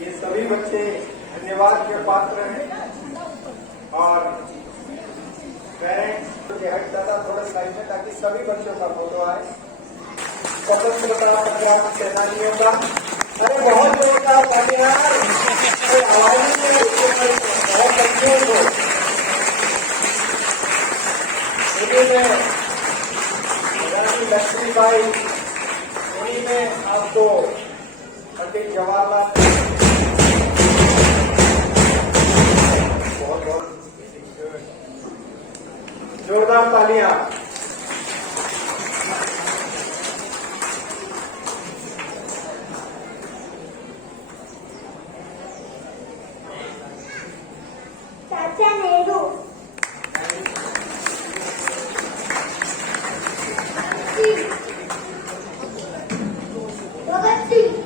ये सभी बच्चे धन्यवाद के पात्र हैं और पेरेंट्स जो हट जाता थोड़ा साइड में ताकि सभी बच्चों का फोटो आए। स्वतंत्रता संग्राम सेनानियों का अरे बहुत जोरदार तालियां, आवाज नहीं बहुत बच्चों को लक्ष्मीबाई उन्हीं में आपको पंडित जवाहरलाल बहुत बहुत जोरदार तालियां। चाचा नेहरू, भगत सिंह,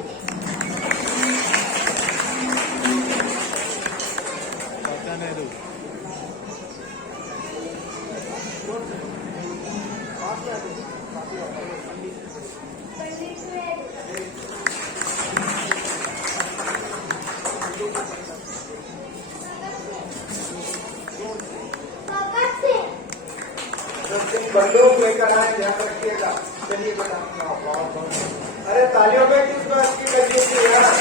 पंडित बंदूक लेकर आए, ध्यान रखिएगा। चलिए बेटा, अरे तालियों में किस बात की लगी थी यार।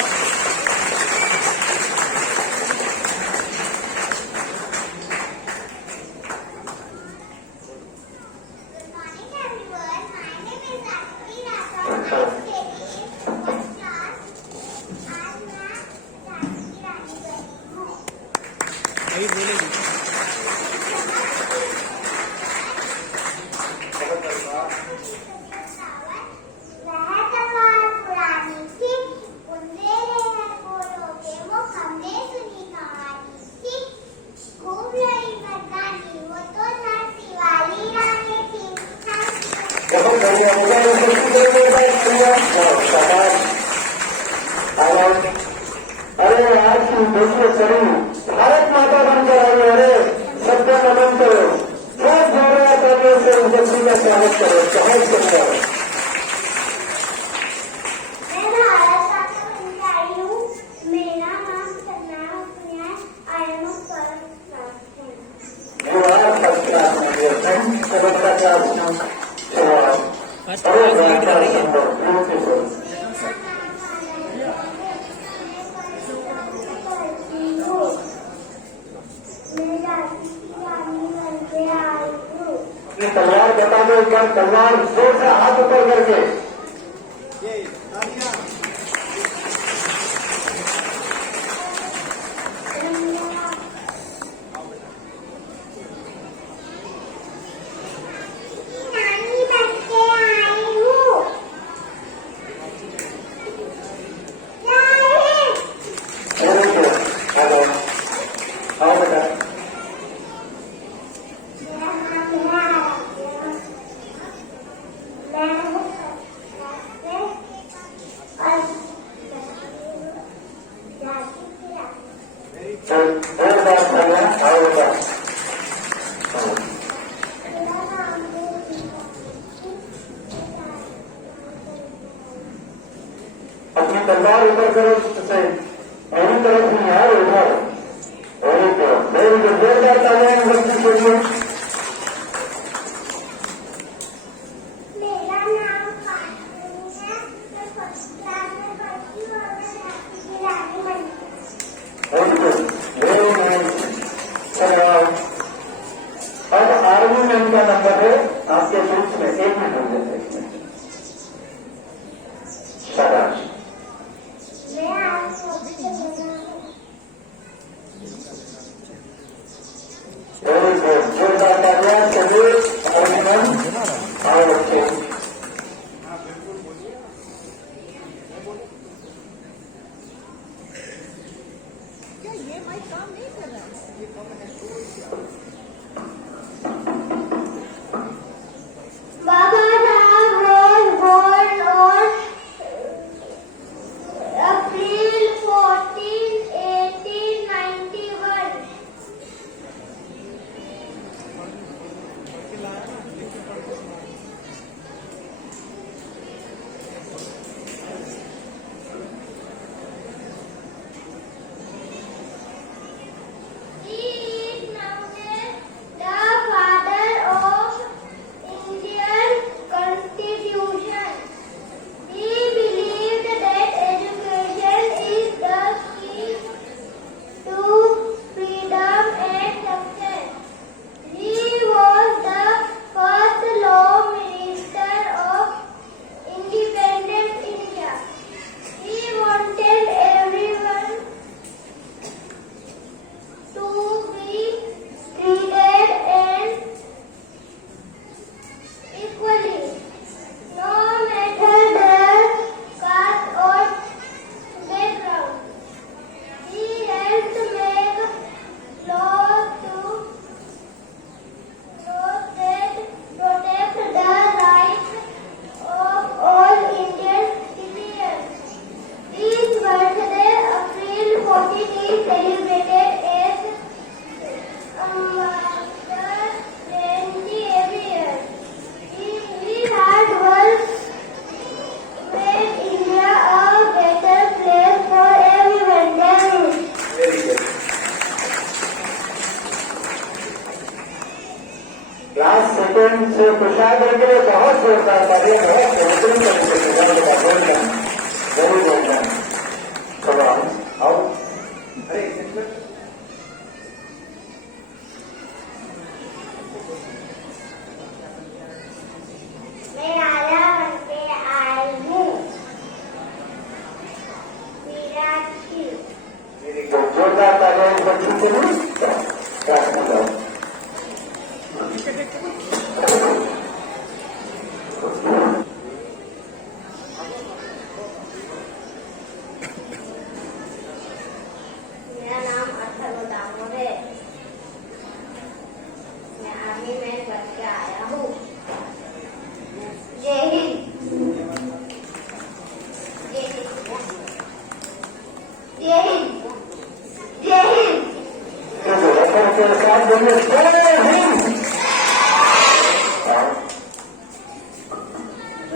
अरे आज की दोस्तों करूं भारत माता बनकर आए। अरे सबका नमन करो, बहुत जोरदार तालियों से उन बच्ची का स्वागत करो। बहुत सुंदर। मैं भारत माता बनकर आई हूँ। मेरा नाम सन्नाम पुनिया, आई एम तलवार बता दो एक बार, तलवार जोर से हाथ ऊपर करके। अपनी तलवार ऊपर करो, मेरी तरफ नहीं है उधर। मेरी जो जोरदार तालियां बच्ची के लिए। मेरा नाम पार्वती है। मैं फर्स्ट क्लास में पढ़ती हूँ और मैं झांसी की रानी बनी। अब आर्मी में इनका नंबर है आपके ग्रुप में। 1 मिनट हो जाते हैं। शाबाश। मैं आपको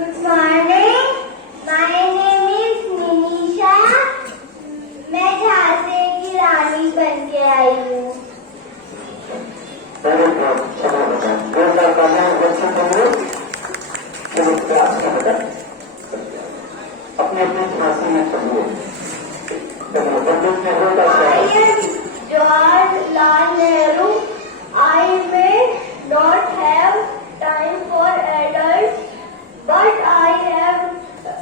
Good morning. My name is Ninisha. मैं झांसी की रानी बन के आई हूँ। अपने अपने झांसी में चलिए। I am Jawaharlal Nehru. I may not have time for adults, but I have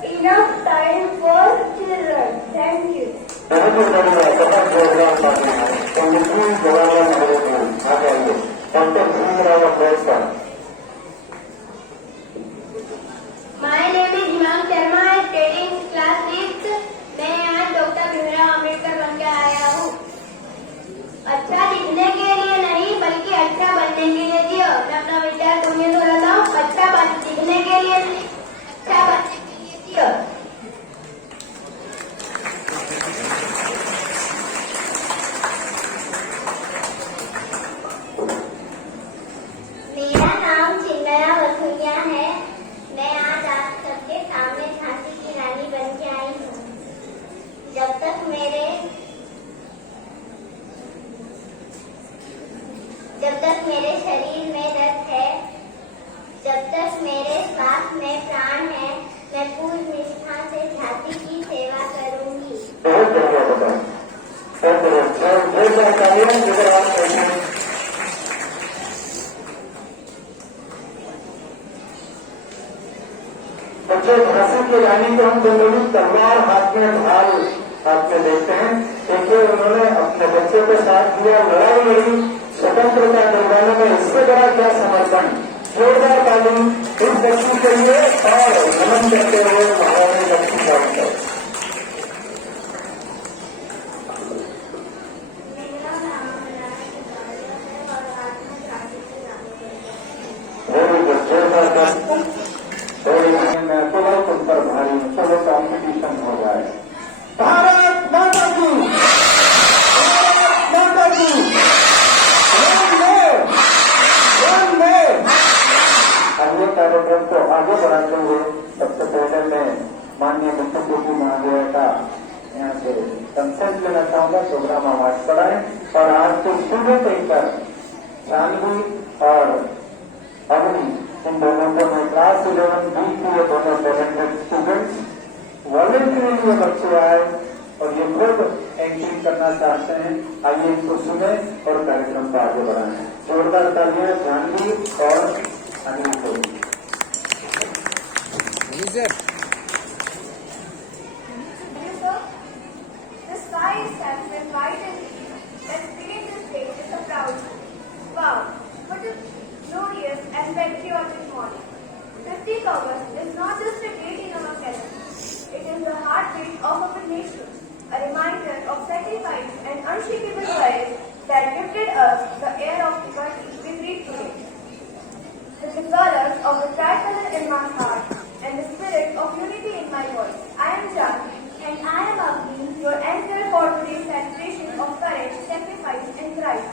enough time for children. Thank you. बहुत बढ़िया, बहुत प्रोग्राम करते हैं। तो मुस्लिम जवाहरलाल नेहरू आ जाइए। Doctor Bhimrao Ambedkar. My name is Himang Sharma. I study in class 6th. मैं आज doctor Bhimrao Ambedkar बन के आया हूँ। अच्छा दिखने के लिए नहीं बल्कि अच्छा बनने के लिए जियो। मैं अपना विचार तुम्हें दोहराता हूँ। अच्छा दिखने के लिए नहीं, अच्छा बनने के लिए जियो। मेरा नाम चिन्मया वसुनिया है। मैं आज आप सबके सामने झांसी की रानी बन के आई हूँ। जब तक मेरे शरीर में रक्त है, जब तक मेरे श्वास में प्राण है, मैं पूर्ण निष्ठा से झांसी की सेवा करूंगी। बहुत बढ़िया बताओ। बहुत बढ़िया। बच्चे झांसी की रानी को हम जनरली तलवार हाथ में ढाल हाथ में देखते हैं। देखिए उन्होंने अपने बच्चे के साथ किया, लड़ाई लड़ी, स्वतंत्रता दिलवाने में इससे बड़ा क्या समर्पण। जोरदार तालीम इस बच्ची के लिए और नमन करते हुए महारानी लक्ष्मीबाई को। मैं तुरंत उन पर भारी चलो कॉम्पिटिशन हो जाए। भारत माता की, भारत माता की, अगले कार्यक्रम को आगे बढ़ाते हुए सबसे पहले मैं माननीय मुख्यमंत्री महोदय का यहाँ से कंसेंट लेना चाहूंगा। प्रोग्राम आवाज बढ़ाएं और आज के स्टूडेंट एककर जानवी और अग्नि इन दोनों को मैं क्लास 11B के दोनों टैलेंटेड स्टूडेंट्स वॉलेंटरी बच्चे आए और ये खुद एंट्री करना चाहते हैं। आइए इनको सुने और कार्यक्रम को आगे बढ़ाएं। जोरदार तालियां जानवी और अनिल को। The sky is set with white and green. Let's begin this day with a proud. Wow, what a glorious and patriotic morning. 15th August is not just a date in our calendar. It is the heartbeat of our nation, a reminder of sacrifice and unshakable courage that gifted us the air of liberty we breathe today. With the colors of the tricolor in my heart and the spirit of unity in my voice, I am Janvi and I am Agni, your anchor for today's celebration of courage, sacrifice and pride.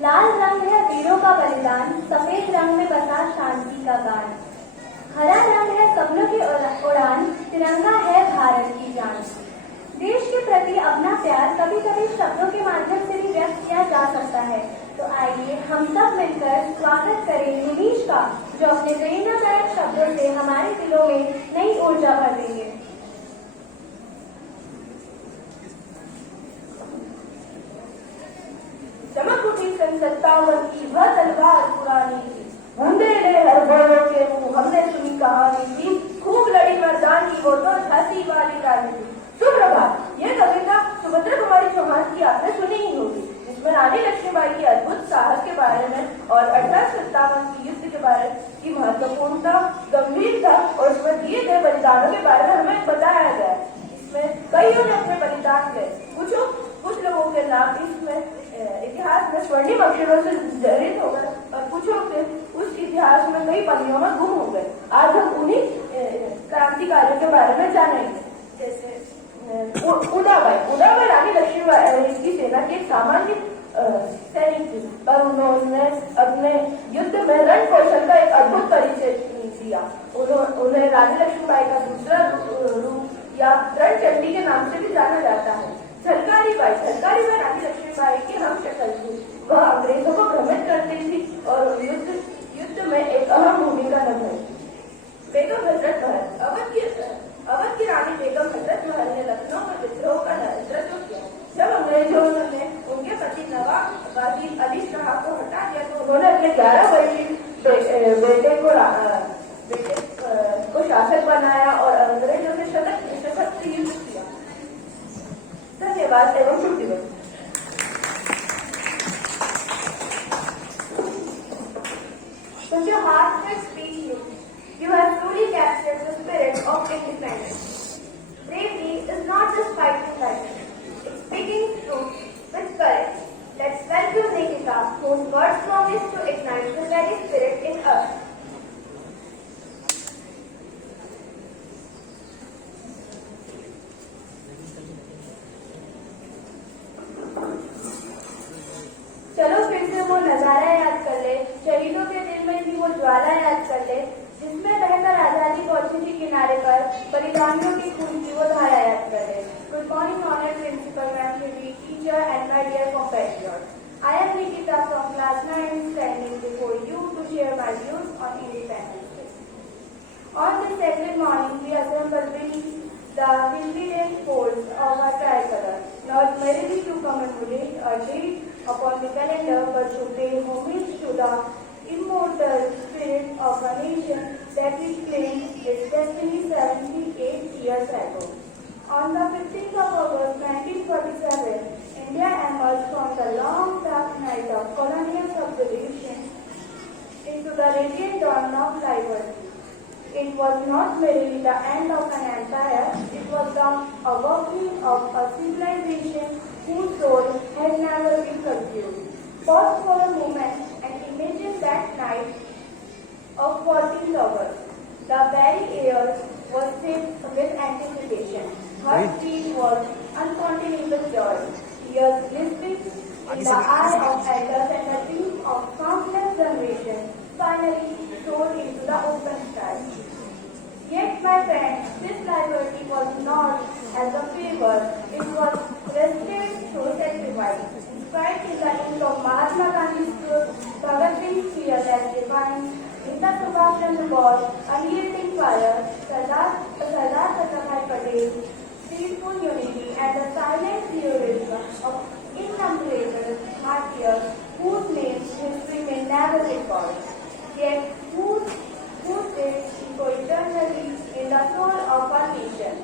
लाल रंग है वीरों का बलिदान, सफेद रंग में बसा शांति का गान। हरा रंग है सपनों की उड़ान, तिरंगा है भारत की जान। देश के प्रति अपना प्यार कभी कभी शब्दों के माध्यम से भी व्यक्त किया जा सकता है। तो आइए हम सब मिलकर स्वागत करें निनीश का, जो अपने प्रेरणादायक शब्दों से हमारे दिलों में नई ऊर्जा भर देंगे। चमक उठी सन 57 की वह तलवार पुरानी थी, बूंदे ले हर बड़ों के मुंह, हमने सुनी कहानी थी, खूब लड़ी मर्दान की वो तो झांसी वाली रानी थी। सुप्रभात, यह कविता सुभद्रा कुमारी चौहान की आपने सुनी ही होगी, जिसमें रानी लक्ष्मीबाई की अद्भुत साहस के बारे में और 1857 की युद्ध के बारे की महत्वपूर्णता, गंभीरता और उसमें दिए गए बलिदानों के बारे में हमें बताया गया। इसमें कईयों ने अपने बलिदान दिए, कुछ लोगों के नाम इसमें इतिहास में स्वर्णिम अक्षरों से जड़ित हो गए और कुछों के उस इतिहास में कई पंक्तियों में गुम हो गए। आज हम उन्हीं क्रांतिकारियों के बारे में जानेंगे। जैसे उदाबाई रानी लक्ष्मीबाई की सेना की एक सामान्य सैनिक थी, पर उन्होंने अपने युद्ध में रण कौशल का एक अद्भुत परिचय दी थी। दिया। उन्हें रानी लक्ष्मीबाई का दूसरा रूप या रण चंडी के नाम से भी जाना जाता है। झलकारी बाई रानी लक्ष्मीबाई की हम शक्ल थी। वह अंग्रेजों को भ्रमित करती थी और युद्ध में एक अहम भूमिका निभाई। बेगम हजरत महल अवध की रानी बेगम हजरत महल ने लखनऊ में विद्रोह का नेतृत्व किया। जब अंग्रेजों ने उनके पति नवाब वाजिद अली शाह को हटा दिया तो उन्होंने अपने 11 वर्षीय बेटे को शासक बनाया और अंग्रेजों से सशक्त युद्ध किया। धन्यवाद एवं शुभ दिवस। From your heartfelt speech, you have truly captured the spirit of independence. Bravery is not just fighting battles, it's speaking truth with courage. Let's welcome Nikita, whose words promise to ignite the very spirit in us. चलो फिर से वो नजारा याद कर ले, शहीदों के दिल में भी वो ज्वाला याद कर ले, जिसमें बहकर आजादी पहुंची थी किनारे पर, बलिदानियों की खून की वो धारा याद कर ले। Good morning honoured principal ma'am, teacher and my dear compatriots. I am Nikita from class 9 standing before you to share my views on Independence Day. On this sacred morning, we assemble beneath the Himalayan folds of our tricolor, not merely to commemorate a date upon the calendar, but to pay homage to the immortal spirit of a nation that reclaimed its destiny 78 years ago. On the 15th of August 1947, India emerged from the long dark night of colonial subjugation into the radiant dawn of liberty. It was not merely the end of an empire, it was the awakening of a civilization whose soul had never been subdued. Pause for a moment and imagine that night of 14th August. The very air was filled with anticipation. Her speech was uncontainable joy. Tears glistened in the eye of elders and the dreams of countless generations finally soared into the open sky. Yet, my friends, this liberty was not as a favor, it was wrested through sacrifice. Inscribed in the ink of Mahatma Gandhi's Bhagat Singh's fearless defiance, Neta Subhash Chandra Bose, unyielding fire, Sardar Vallabhbhai Patel, peaceful unity, and the silent heroism of innumerable martyrs whose names history may never recall, yet whose days echo eternally in the soul of our nation.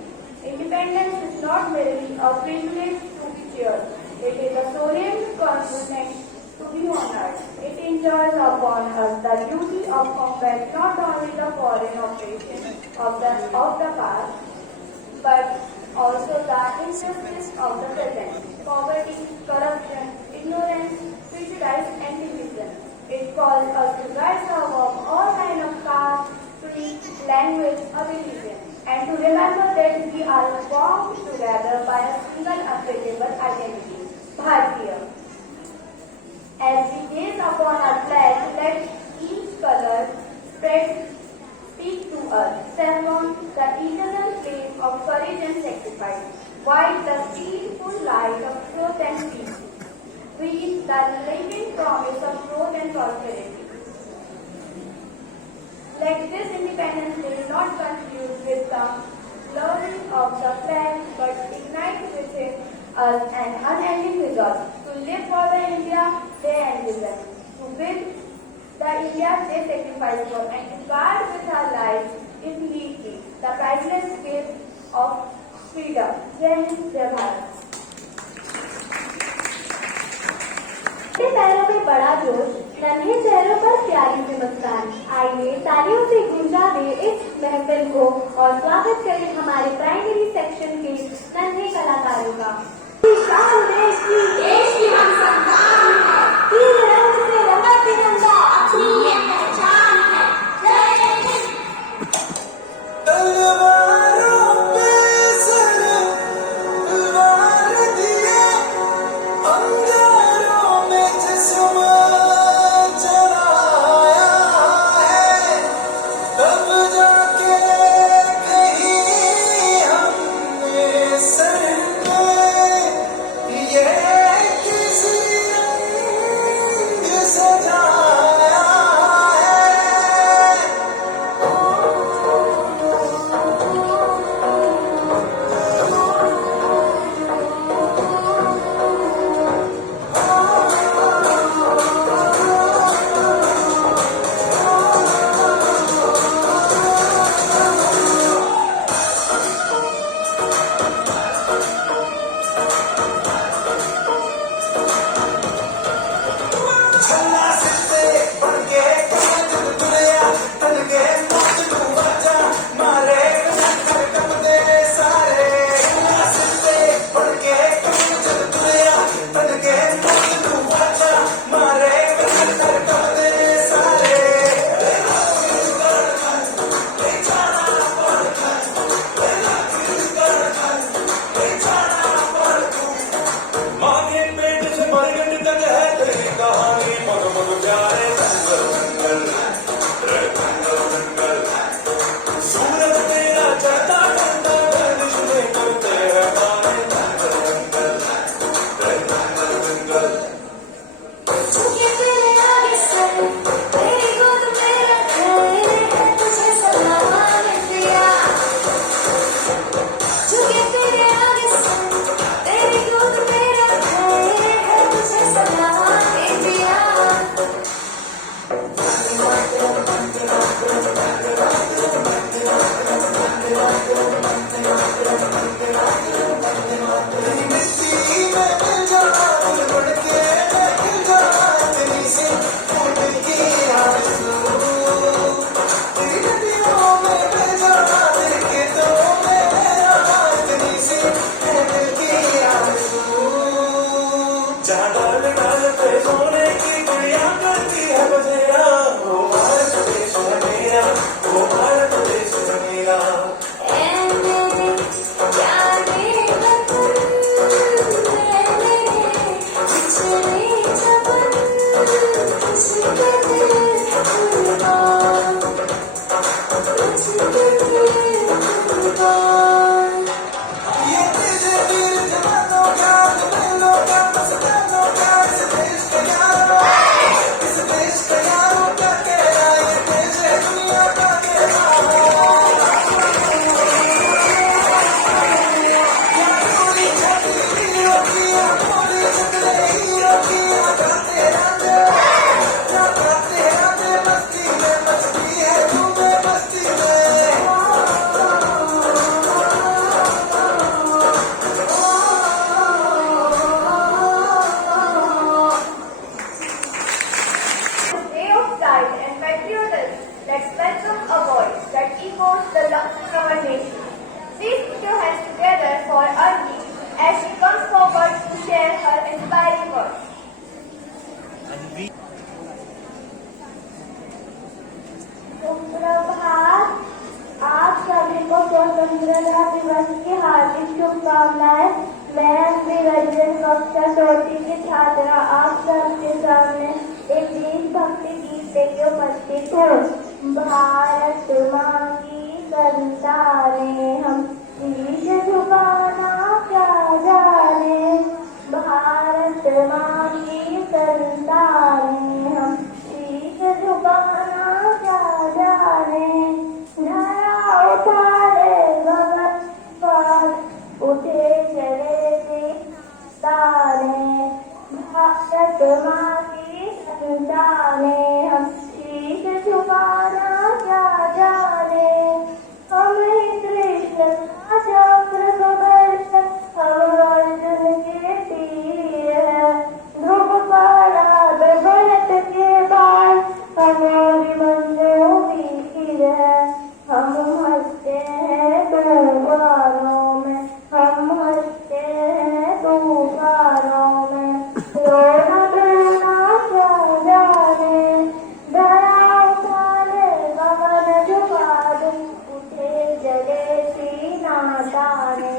Independence is not merely a privilege to be cheered, it is a solemn consciousness to be honored. It entails upon us the duty of combat not only the foreign operations of the past, but also the injustice of the present, poverty, corruption, ignorance, prejudice, and division. It calls us to rise above all kinds of caste, creed, language, or religion, and to remember that we are bound together by a single unbreakable identity, Bharatiya. As we gaze upon our flag, let each color speak to us. Saffron, the eternal flame of courage and sacrifice. White, the peaceful light of truth and peace. Green, the latent promise of growth and prosperity. Let this Independence Day not confuse with the glory of the flag, but ignite within us an unending resolve to live for the India they envision, to build the India they sacrifice for, and to guard with our lives, if need be, the priceless gift of freedom. Jai Hind, Jai Bharat. पैरों में बड़ा जोश, नन्हे चेहरों पर प्यारी सी मुस्कान। आइए तालियों से गूंजा दे इस महफिल को और स्वागत करें हमारे प्राइमरी सेक्शन के नन्हे कलाकारों का। शान देश की हम संतान है, तीन रंग से रंगा तिरंगा अपनी ये पहचान है। जय हिंद। तलवारों पे सर उतार दिया, अंगारों में जिस्म चढ़ाया है, तब स्वतंत्रता दिवस की हार्दिक शुभकामनाएं। मैं निरंजन कक्षा चौथी की छात्रा आप सबके सामने एक देशभक्ति गीत लेके उपस्थित हूँ। भारत माँ की संतानें हम शीश झुकाना क्या जाने, भारत माँ की संतानें हम शीश झुकाना क्या जाने। धरा उठाए गगन पर उठे चले तारे, भारत माँ की संतानें हम शीश झुकाना क्या जाने। हम ही कृष्ण का चक्र सुदर्शन, हम अर्जुन के तीर है, ध्रुव पड़ा भरत के बाण, हम अभिमन्यु वीर है। हम हंसते हैं तूफानों में, हम हंसते हैं तूफानों में, रोना डरना क्या जाने। धरा उठाने गगन झुका दे, उठे जले सीना ताने,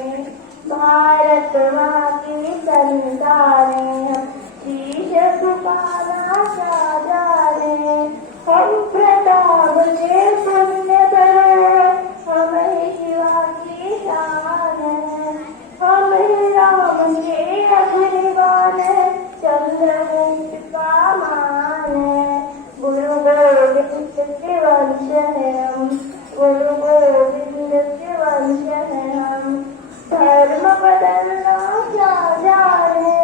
भारत माँ की संतानें हम शीश झुकाना क्या जाने। हम प्रताप के पुण्य धरोहर, हम ही शिवा की शान है, हम ही राम के अग्निबाण है, चंद्रगुप्त का मान है। गुरु गोविंद के वंश है हम, गुरु गोविंद के वंश है हम, धर्म बदलना क्या जाने।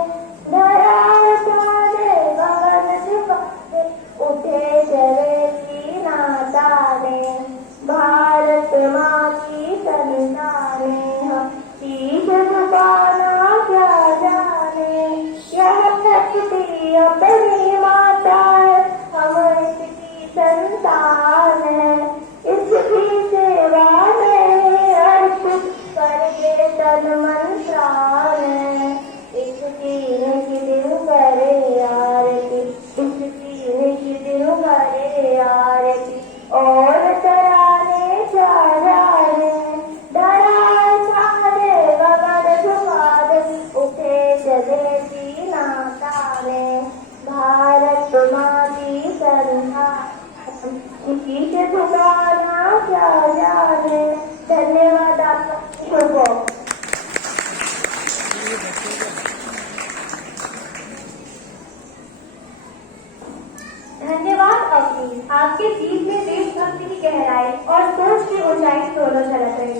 धरा उठाने गगन झुकाते, उठे चले सीना ताने, भारत माँ की संतानें हम शीश झुकाना क्या जाने। यह धरती अपनी माता है, हम इसकी संतान है, इसकी सेवा में अर्पित करके तन मन प्राण है। इसकी नित्य करे आरती, इसकी नित्य करे आरती, और तराने जाने। धरा उठाने गगन झुका दे, उठे चले सीना तारे, भारत माँ की संतान शीश झुकाना क्या जाने। धन्यवाद आपका। शुभ धन्यवाद अवनी। आपके गीत में देशभक्ति की गहराई और सोच की ऊंचाई दोनों झलक रही थी।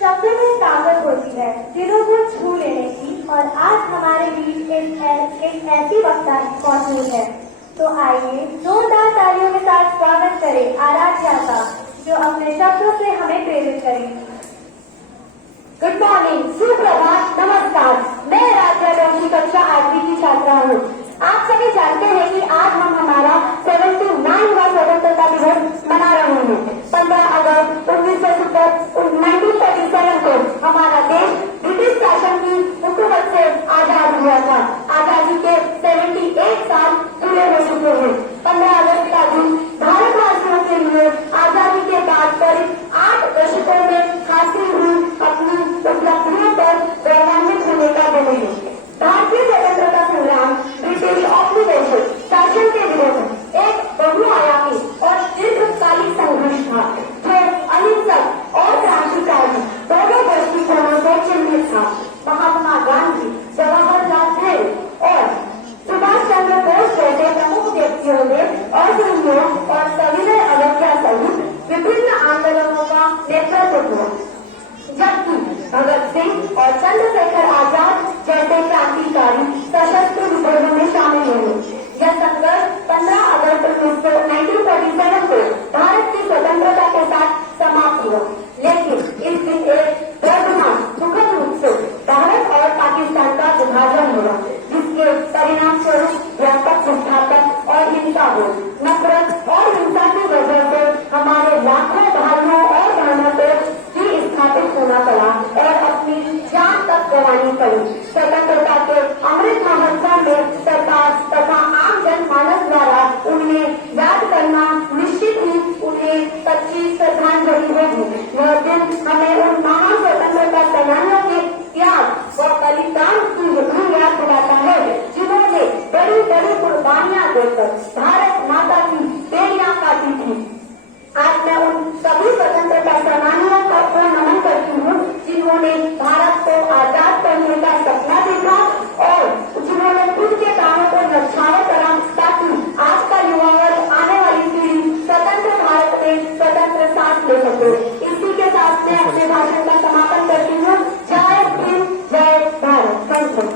शब्दों में ताकत होती है दिलों को छू लेने की, और आज हमारे बीच एक ऐसी वक्ता मौजूद है। तो आइए जोरदार तालियों के साथ स्वागत करें आराध्या का, जो अपने शब्दों से हमें प्रेरित करेंगी। गुड मॉर्निंग, सुप्रभात, नमस्कार। मैं आराध्या चौथी कक्षा 8वीं की छात्रा हूँ। आप सभी जानते हैं कि आज हम हमारा 79वां स्वतंत्रता दिवस मना रहे हैं। 15 अगस्त 1947 को हमारा देश ब्रिटिश शासन की हुकूमत से आजाद हुआ था। आजादी के 78 साल पूरे हो चुके हैं। 15 अगस्त का दिन भारतवासियों के लिए आजादी के बाद करीब 8 दशकों में हासिल हुई अपनी उपलब्धियों पर गौरवान्वित होने का दिन है। भारतीय स्वतंत्रता संग्राम ब्रिटिश औपनिवेशिक शासन के विरुद्ध एक बहुआयामी और दीर्घकालिक संघर्ष था, जो अहिंसक और क्रांतिकारी दोनों दृष्टिकोणों से चिन्हित था। महात्मा गांधी, जवाहरलाल नेहरू और सुभाष चंद्र बोस जैसे प्रमुख व्यक्तियों ने असहयोग और सविनय अवज्ञा सहित विभिन्न आंदोलनों का नेतृत्व किया, जबकि भगत सिंह और चंद्रशेखर आजाद जैसे क्रांतिकारी सशस्त्र विद्रोह में शामिल हुए। यह संघर्ष 15 अगस्त 1947 को भारत की स्वतंत्रता के साथ समाप्त हुआ, लेकिन इस दिन एक दर्दनाक सुखद रूप से भारत और पाकिस्तान का विभाजन हुआ, जिसके परिणाम स्वरूप व्यापक विस्थापन और हिंसा हुई। नफरत और हिंसा की वजह से हमारे लाखों भाइयों और बहनों को स्थापित होना पड़ा और अपनी जान तक गंवानी पड़ी। स्वतंत्रता के अमृत महोत्सव में सरकार तथा आम जनमानस द्वारा उन्हें याद करना निश्चित ही उन्हें सच्ची श्रद्धांजलि होगी। वह दिन हमें उन महान स्वतंत्रता सेनानियों के त्याग व बलिदान की याद दिलाता है, जिन्होंने बड़ी बड़ी कुर्बानियां देकर भारत माता की बेड़ियां काटी थी। आज मैं उन सभी स्वतंत्रता सेनानियों को नमन करती हूँ, जिन्होंने भारत को आजाद करने का सपना देखा और जिन्होंने खुद के प्राणों को न्यौछावर करा, ताकि आज का युवा वर्ग, आने वाली पीढ़ी स्वतंत्र भारत में स्वतंत्र सांस ले सके। इसी के साथ मैं अपने भाषण का समापन करती हूँ। जय हिंद, जय भारत। Thank you.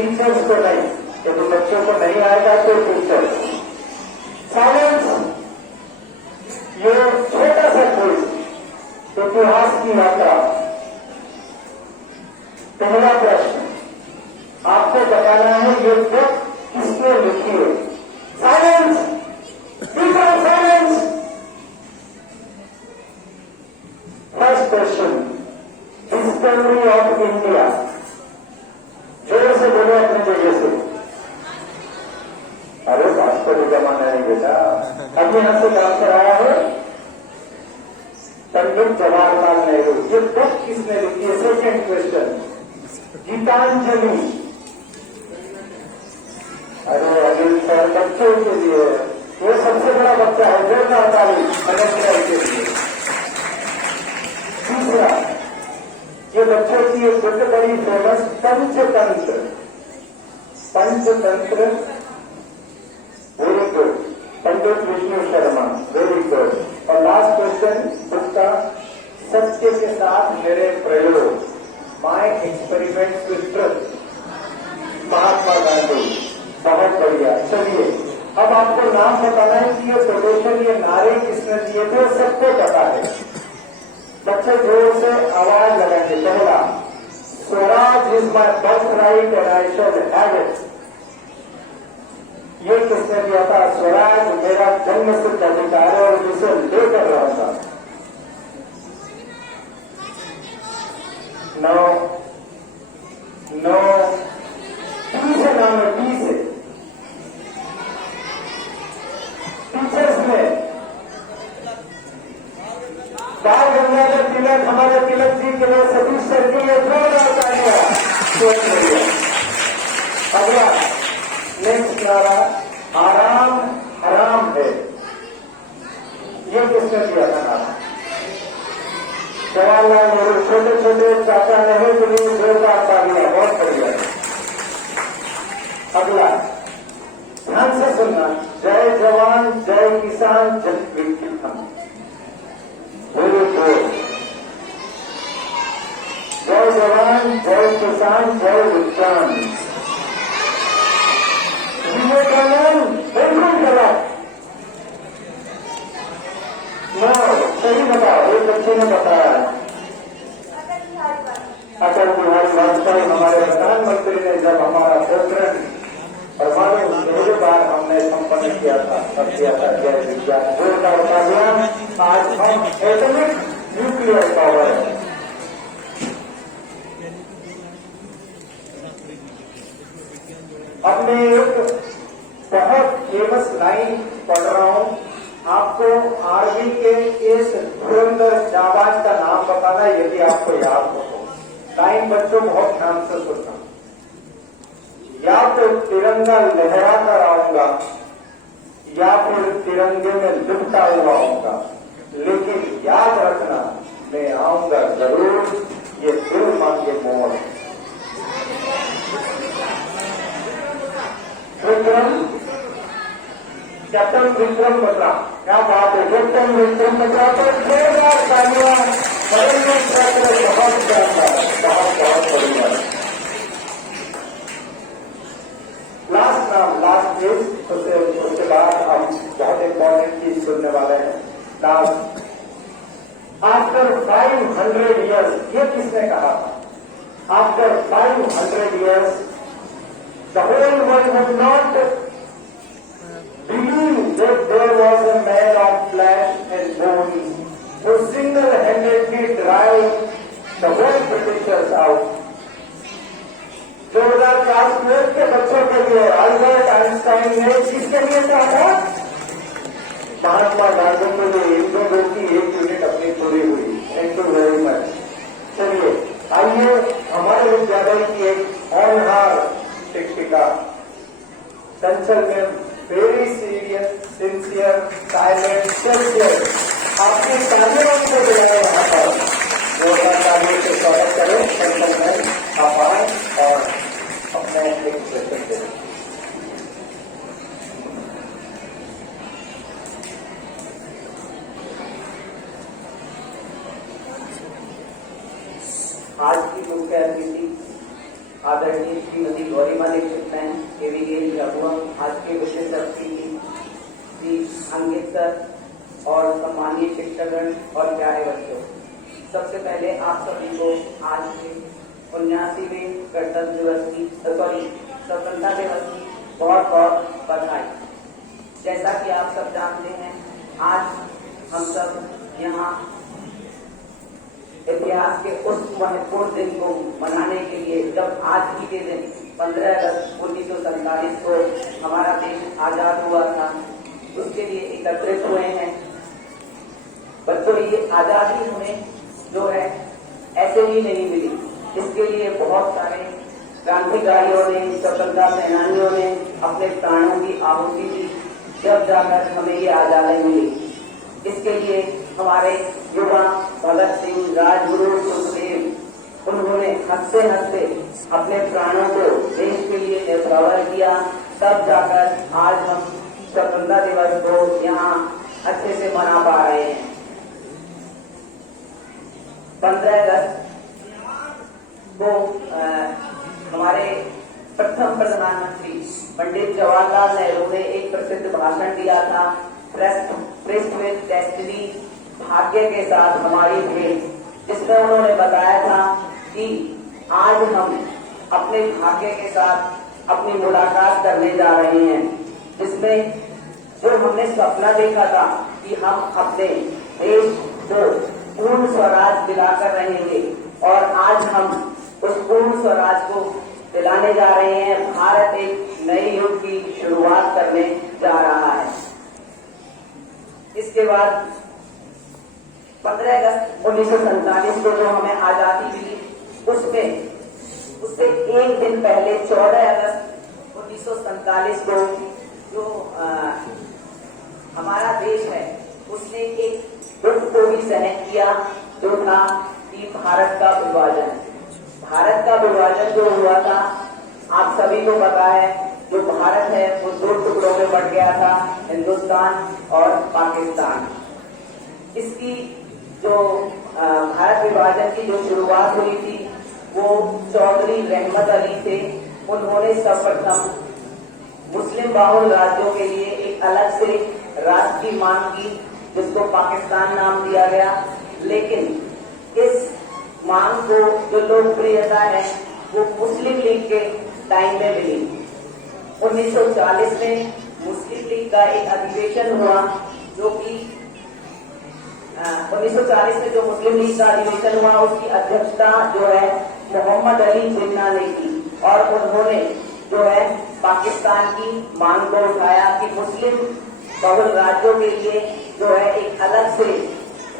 टीचर्स को नहीं, यदि बच्चों को नहीं आएगा तो टीचर। साइलेंस। ये छोटा सा क्विज, इतिहास की यात्रा। पहला प्रश्न, आपको बताना है ये बुक किसने लिखी है। Silence, people silence. First question, discovery of India. जोर से बोलो अपने जगह से। अरे भाषा को जमाना नहीं बेटा। अब यहां से आंसर आया है पंडित जवाहरलाल नेहरू। ये बुक किसने लिखी है। Second question, Gitanjali. अरे अनिल सर बच्चों के लिए, वो सबसे बड़ा बच्चा है, जोरदार ताली अनंतराय के लिए। तीसरा, ये बच्चों की एक बहुत बड़ी famous Panchatantra. Panchatantra, very good, Pandit Vishnu Sharma, very good. और लास्ट क्वेश्चन बुक का, सत्य के साथ मेरे प्रयोग, my experiments with truth, Mahatma Gandhi. बहुत बढ़िया। चलिए अब आपको नाम बताना है कि ये कोटेशन, ये नारे किसने दिए थे, सबको पता है। बच्चे जोर से आवाज लगाएंगे। पहला, Swaraj is my birth right and I should have it. ये किसने दिया था। स्वराज मेरा जन्म सिद्ध अधिकार है और जिसे लेकर रहूंगा। 9 टी से नाम है, टी से। टीचर्स में बाल गंगाधर तिलक, हमारे तिलक जी के लिए, सतीश सर के लिए जोरदार तालियां। अगला, नेक्स्ट नारा, आराम हराम है। ये किसने दिया था नारा। जवाहरलाल नेहरू। छोटे छोटे चाचा नेहरू के लिए जोरदार तालियां। बहुत बढ़िया। अगला, ध्यान से सुनना, जय जवान जय किसान जय विज्ञान। Very good. जय जवान जय किसान जय विज्ञान। विवेकानंद, बिल्कुल गलत। नो, सही बताओ। एक बच्चे ने बताया अटल बिहारी वाजपेयी, हमारे प्रधानमंत्री ने जब हमारा पोखरण परमाणु पहली बार हमने संपन्न किया था, तब किया था जय विज्ञान। जोरदार तालियां। आज हम एटॉमिक न्यूक्लियर पावर है। अब मैं एक बहुत फेमस लाइन पढ़ रहा हूं, आपको आर्मी के इस धुरंधर जाबाज का नाम बताना है, यदि आपको याद हो तो। लाइन बच्चों बहुत ध्यान से सुनना। या तो तिरंगा लहरा कर आऊंगा या फिर तिरंगे में लिपटा हुआ आऊंगा, लेकिन याद रखना मैं आऊंगा जरूर, ये दिल मांगे मोड़। विक्रम, कैप्टन विक्रम बत्रा, क्या बात है। कैप्टन विक्रम बत्रा पर जोरदार तालियां। बहुत बढ़िया। लास्ट नाम, लास्ट चीज, उसके बाद हम बहुत इंपॉर्टेंट चीज सुनने वाले हैं। लास्ट, आफ्टर 500 years, ये किसने कहा था। After 500 years, the whole world would not believe that there was a man of flesh and bones who single-handedly drive the whole Britishers out. जोरदार क्लास के बच्चों के लिए, अल्बर्ट आइंस्टाइन ने किसके लिए कहा था। महात्मा गांधी के लिए। एक दो लोग की एक यूनिट अपनी पूरी हुई। Thank you very much. चलिए आइए, हमारे विद्यालय की एक होनहार शिक्षिका, चंचल में very serious, sincere, silent, sincere, आपकी तालियों से बुलाया यहाँ पर। जोरदार तालियों से स्वागत करें। चंचल में आप आए और अपने एक सेशन दें। आज की बुक क्या थी। आदरणीय श्रीमती गौरीमा दीक्षित मैम, केवीएल रघुवम, आज के विशेष अतिथि श्री अंकित सर और सम्मानीय शिक्षकगण और प्यारे बच्चों, सबसे पहले आप सभी को आज के 79वें गणतंत्र दिवस की स्वतंत्रता दिवस की बहुत बहुत बधाई। जैसा कि आप सब जानते हैं, आज हम सब यहाँ इतिहास के उस महत्वपूर्ण दिन को मनाने के लिए, जब आज ही के दिन 15 अगस्त 1947 को हमारा देश आजाद हुआ था, उसके लिए एकत्रित हुए हैं। बच्चों, ये आजादी हमें जो है ऐसे ही नहीं मिली, इसके लिए बहुत सारे क्रांतिकारियों ने, स्वतंत्रता सेनानियों ने अपने प्राणों की आहुति दी, जब जाकर हमें ये आजादी मिली। इसके लिए हमारे युवा भगत सिंह, राजगुरु, सुखदेव, उन्होंने हंसते हंसते अपने प्राणों को देश के लिए न्यौछावर किया, तब जाकर आज हम स्वतंत्रता दिवस को यहाँ अच्छे से मना पा रहे हैं। 15 अगस्त को हमारे प्रथम प्रधानमंत्री पंडित जवाहरलाल नेहरू ने एक प्रसिद्ध भाषण दिया था, ट्रस्ट विद डेस्टिनी, भाग्य के साथ हमारी भेंट, जिसमें उन्होंने बताया था कि आज हम अपने भाग्य के साथ अपनी मुलाकात करने जा रहे हैं, जिसमें जो हमने सपना देखा था कि हम अपने देश को पूर्ण स्वराज दिलाकर रहेंगे, और आज हम उस पूर्ण स्वराज को दिलाने जा रहे हैं। भारत एक नए युग की शुरुआत करने जा रहा है। इसके बाद 15 अगस्त 1947 को जो हमें आजादी मिली, उससे एक दिन पहले 14 अगस्त 1947 को जो हमारा देश है, उसने एक दुख को भी सहन किया, जो था कि भारत का विभाजन। भारत का विभाजन जो हुआ था, आप सभी को पता है, जो भारत है वो 2 टुकड़ों में बट गया था, हिंदुस्तान और पाकिस्तान। इसकी जो भारत विभाजन की जो शुरुआत हुई थी, वो चौधरी रहमत अली थे। उन्होंने सर्वप्रथम मुस्लिम बाहुल राज्यों के लिए एक अलग से राज्य की मांग की, जिसको पाकिस्तान नाम दिया गया। लेकिन इस मांग को जो लोकप्रियता है, वो मुस्लिम लीग के टाइम में मिली। 1940 में मुस्लिम लीग का एक अधिवेशन हुआ, जो कि 1940 में जो मुस्लिम लीग का अधिवेशन हुआ, उसकी अध्यक्षता जो है मोहम्मद अली जिन्ना ने की, और उन्होंने जो है पाकिस्तान की मांग को उठाया कि मुस्लिम बहुल राज्यों के लिए जो है एक अलग से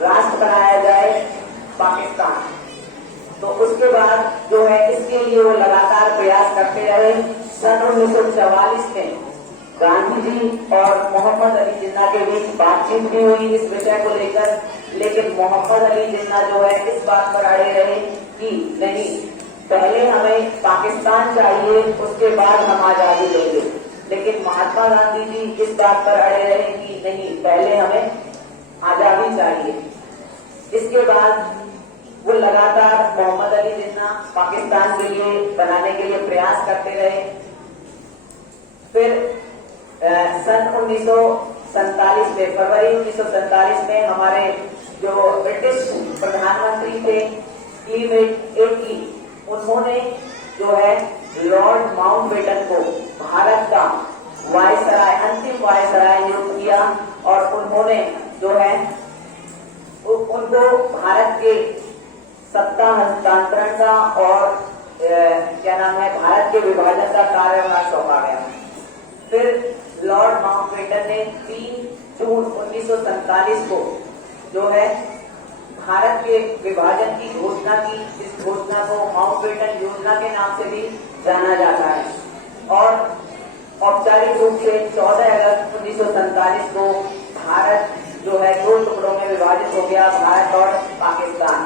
राष्ट्र बनाया जाए, पाकिस्तान। तो उसके बाद जो है इसके लिए वो लगातार प्रयास करते रहे। सन 1944 में गांधी जी और मोहम्मद अली जिन्ना के बीच बातचीत भी हुई इस विषय को लेकर, लेकिन मोहम्मद अली जिन्ना जो है इस बात पर अड़े रहे कि नहीं, पहले हमें पाकिस्तान चाहिए, उसके बाद हम आजादी लेंगे। लेकिन महात्मा गांधी जी इस बात पर अड़े रहे कि नहीं, पहले हमें आजादी चाहिए। इसके बाद वो लगातार मोहम्मद अली जिन्ना पाकिस्तान के लिए बनाने के लिए प्रयास करते रहे। फिर सन 1947 में, फरवरी 1947 में हमारे जो ब्रिटिश प्रधानमंत्री थे क्लीमेंट एटली, उन्होंने जो है लॉर्ड माउंटबेटन को भारत का वायसराय, अंतिम वायसराय नियुक्त किया, और उन्होंने जो है उनको भारत के सत्ता हस्तांतरण का और क्या नाम है, भारत के विभाजन का कार्यभार सौंपा गया। फिर लॉर्ड माउंटबेटन ने 3 जून 1947 को जो है भारत के विभाजन की घोषणा की। इस घोषणा को माउंटबेटन योजना के नाम से भी जाना जाता है, और औपचारिक रूप से 14 अगस्त 1947 को भारत जो है 2 टुकड़ों में विभाजित हो गया, भारत और पाकिस्तान।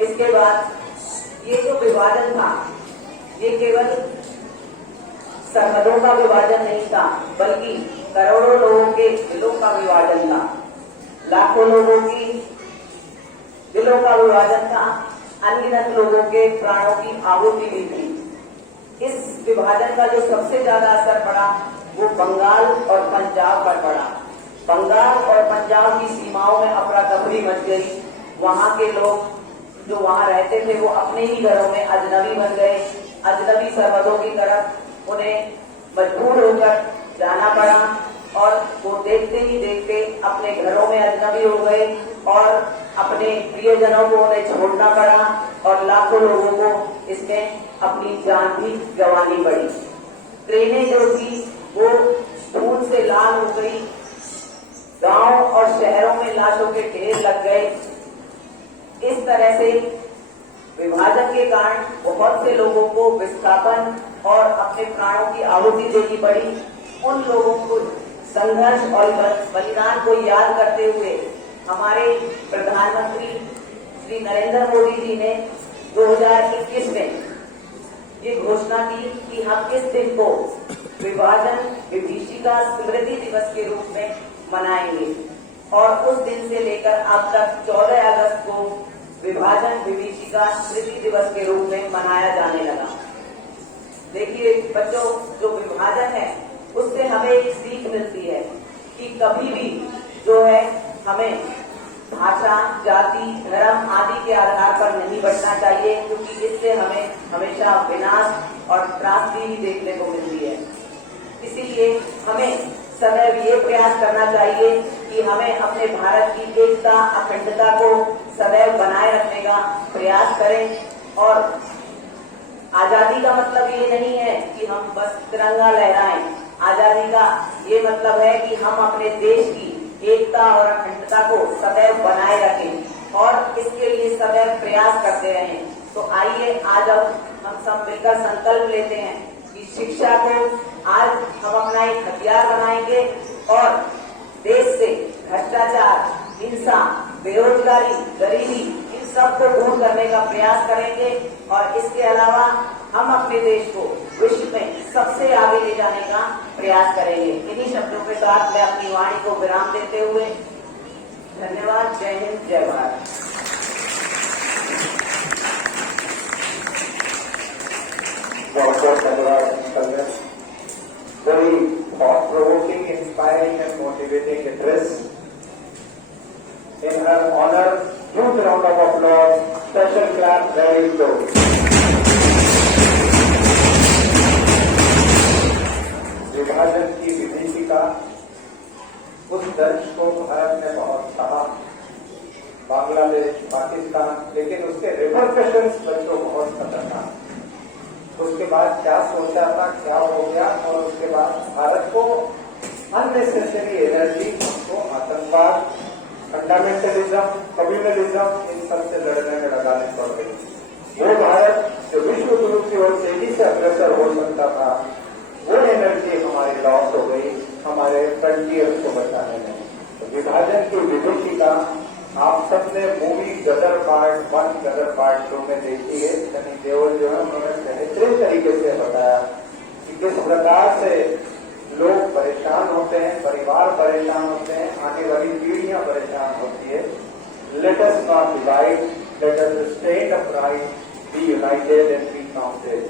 इसके बाद ये जो विभाजन था, ये केवल सरहदों का विभाजन नहीं था, बल्कि करोड़ों लोगों के दिलों का विभाजन था, लाखों लोगों की दिलों का विभाजन था, अनगिनत लोगों के प्राणों की आहुति भी थी। इस विभाजन का जो सबसे ज्यादा असर पड़ा वो बंगाल और पंजाब पर पड़ा। बंगाल और पंजाब की सीमाओं में अफरा तफरी मच गई। वहां के लोग जो वहां रहते थे वो अपने ही घरों में अजनबी बन गए। अजनबी सरहदों की तरफ उन्हें मजबूर होकर जाना पड़ा और वो देखते ही देखते अपने घरों में अजनबी हो गए और अपने प्रियजनों को उन्हें छोड़ना पड़ा और लाखों लोगों को इसमें अपनी जान भी गंवानी पड़ी। ट्रेनें जो थी वो धूल से लाल हो गई। गांव और शहरों में लाशों के ढेर लग गए। इस तरह से विभाजन के कारण बहुत से लोगों को विस्थापन और अपने प्राणों की आहुति देनी पड़ी। उन लोगों को संघर्ष और बलिदान को याद करते हुए हमारे प्रधानमंत्री श्री नरेंद्र मोदी जी ने 2021 में ये घोषणा की कि हम इस दिन को विभाजन विभीषिका स्मृति दिवस के रूप में मनाएंगे और उस दिन से लेकर अब तक 14 अगस्त को विभाजन विभीषिका स्मृति दिवस के रूप में मनाया जाने लगा। देखिए बच्चों, जो विभाजन है उससे हमें एक सीख मिलती है कि कभी भी जो है हमें भाषा, जाति, धर्म आदि के आधार पर नहीं बढ़ना चाहिए, क्योंकि इससे हमें हमेशा विनाश और त्रासदी ही देखने को मिलती है। इसीलिए हमें सदैव ये प्रयास करना चाहिए कि हमें अपने भारत की एकता, अखंडता को सदैव बनाए रखने का प्रयास करें। और आजादी का मतलब ये नहीं है कि हम बस तिरंगा लहराएं। आजादी का ये मतलब है कि हम अपने देश की एकता और अखंडता को सदैव बनाए रखें और इसके लिए सदैव प्रयास करते रहें। तो आइए आज अब हम सब मिलकर संकल्प लेते हैं कि शिक्षा को आज हम अपना एक हथियार बनाएंगे और देश से भ्रष्टाचार, हिंसा, बेरोजगारी, गरीबी इन सब को दूर करने का प्रयास करेंगे और इसके अलावा हम अपने देश को विश्व में सबसे आगे ले जाने का प्रयास करेंगे। इन्हीं शब्दों के साथ मैं अपनी वाणी को विराम देते हुए धन्यवाद। जय हिंद, जय भारत। बहुत बहुत धन्यवाद। Very thought-provoking, inspiring and motivating address. In her honor, huge round of applause, special clap, very good. विभाजन की विभीषिका, उस दर्श को भारत ने बहुत सहा, बांग्लादेश, पाकिस्तान, लेकिन उसके रिपरकशंस बच्चों बहुत खतरनाक। उसके बाद क्या सोचा था, क्या हो गया, और उसके बाद भारत को अननेसेसरी एनर्जी को आतंकवाद, फंडामेंटलिज्म, कम्युनलिज्म इन सब से लड़ने में लगाने पड़ गई। वो भारत जो विश्व गुरु की ओर तेजी से अग्रसर हो सकता था, वो एनर्जी हमारी लॉस हो गई हमारे फ्रंटियर्स को बचाने में। तो विभाजन की विभीषिका आप सबने मूवी गदर पार्ट 1, गदर पार्ट 2 में देखी है। सनी देओल जो है उन्होंने बेहतरीन तरीके से बताया कि किस प्रकार से लोग परेशान होते हैं, परिवार परेशान होते हैं, आने वाली पीढ़ियां परेशान होती है। Let us not divide, let us stand upright, be united and be counted.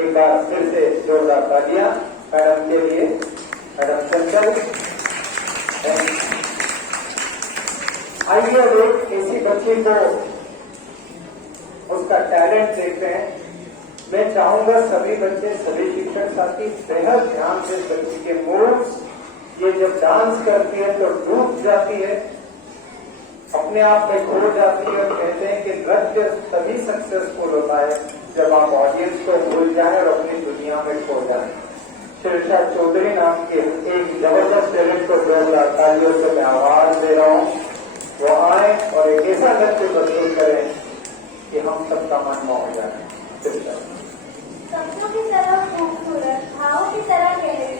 एक बार फिर से जोरदार तालियां मैडम के लिए, मैडम चंचल। आइए एक ऐसी बच्ची को उसका टैलेंट देखते हैं। मैं चाहूंगा सभी बच्चे, सभी शिक्षक साथी बेहद ध्यान से बच्ची के मूव्स, ये जब डांस करती है तो डूब जाती है, अपने आप में खो जाती है। और कहते हैं कि नृत्य तभी सक्सेसफुल होता है जब आप ऑडियंस को भूल जाए और अपनी दुनिया में खो जाए। शीर्षा चौधरी नाम के एक जबरदस्त टैलेंट को जोरदार तालियों से मैं आवाज दे रहा हूँ। वो आए और एक ऐसा नृत्य प्रस्तुत करें कि हम सबका मन मोह हो जाए। शब्दों की तरह खूबसूरत, भावों की तरह गहरे,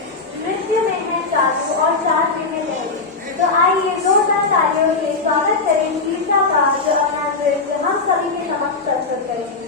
नृत्य में है जादू और चाल में है लहरी। तो आइए जोरदार तालियों से स्वागत करें शीर्षा का, जो अपना नृत्य हम सभी के समक्ष प्रस्तुत करेंगे।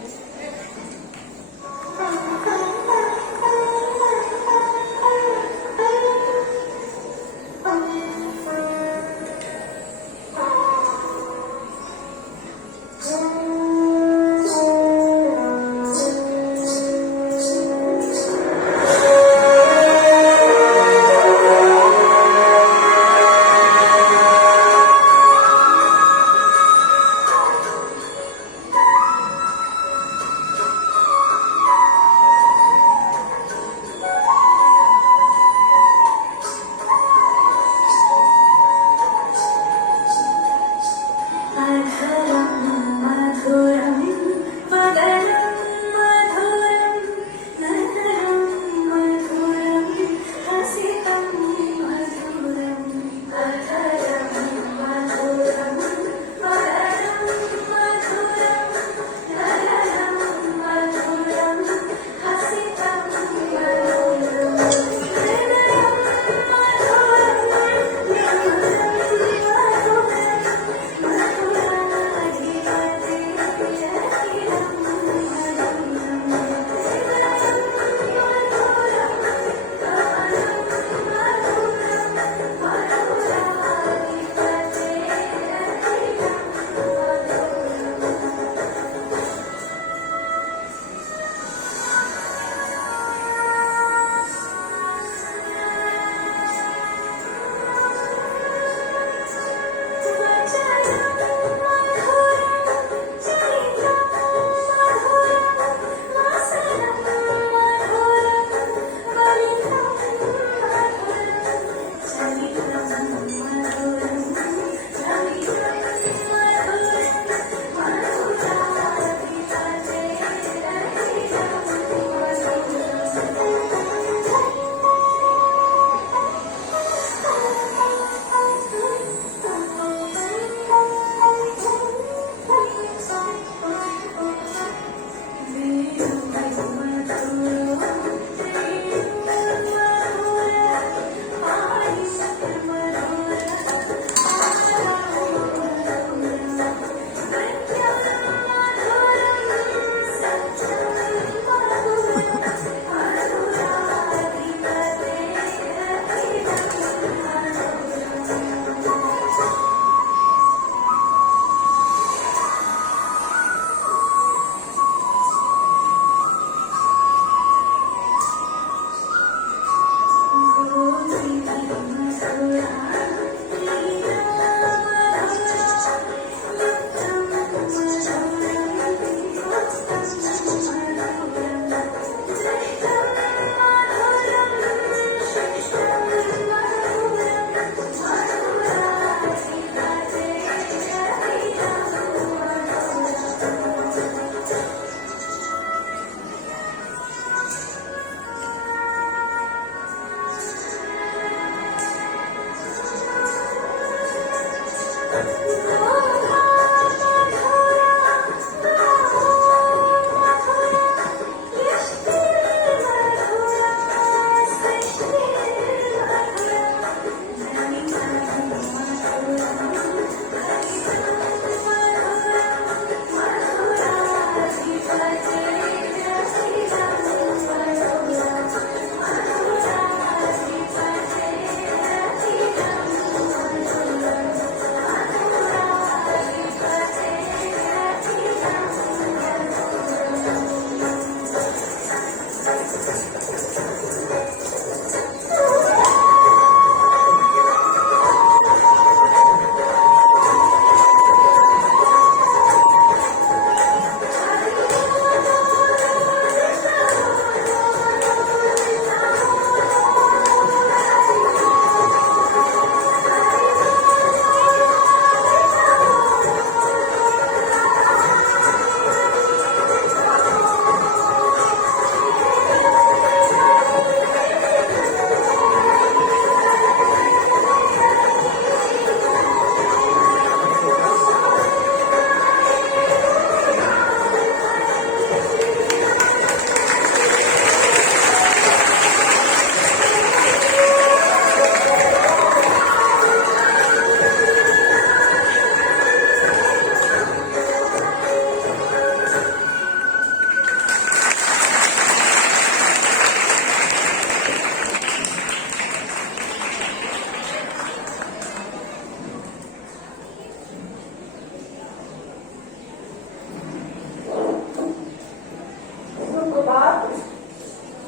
शुरुआत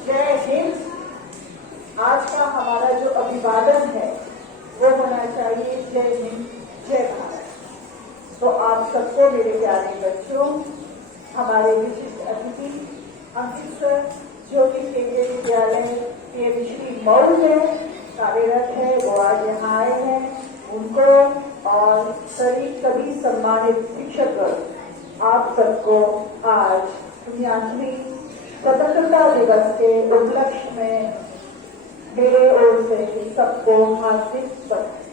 जय हिंद। आज का हमारा जो अभिवादन है वो होना चाहिए जय हिंद जय भारत। तो आप सबको मेरे प्यारे बच्चों, हमारे विशिष्ट अतिथि अंकित सर जो कि केंद्रीय विद्यालय के विश्वी मऊ में कार्यरत है, वो आज यहाँ आए हैं, उनको और सभी सम्मानित शिक्षक आप सबको आज 79वीं स्वतंत्रता दिवस के उपलक्ष्य में मेरे ओर से सबको हार्दिक बधाई।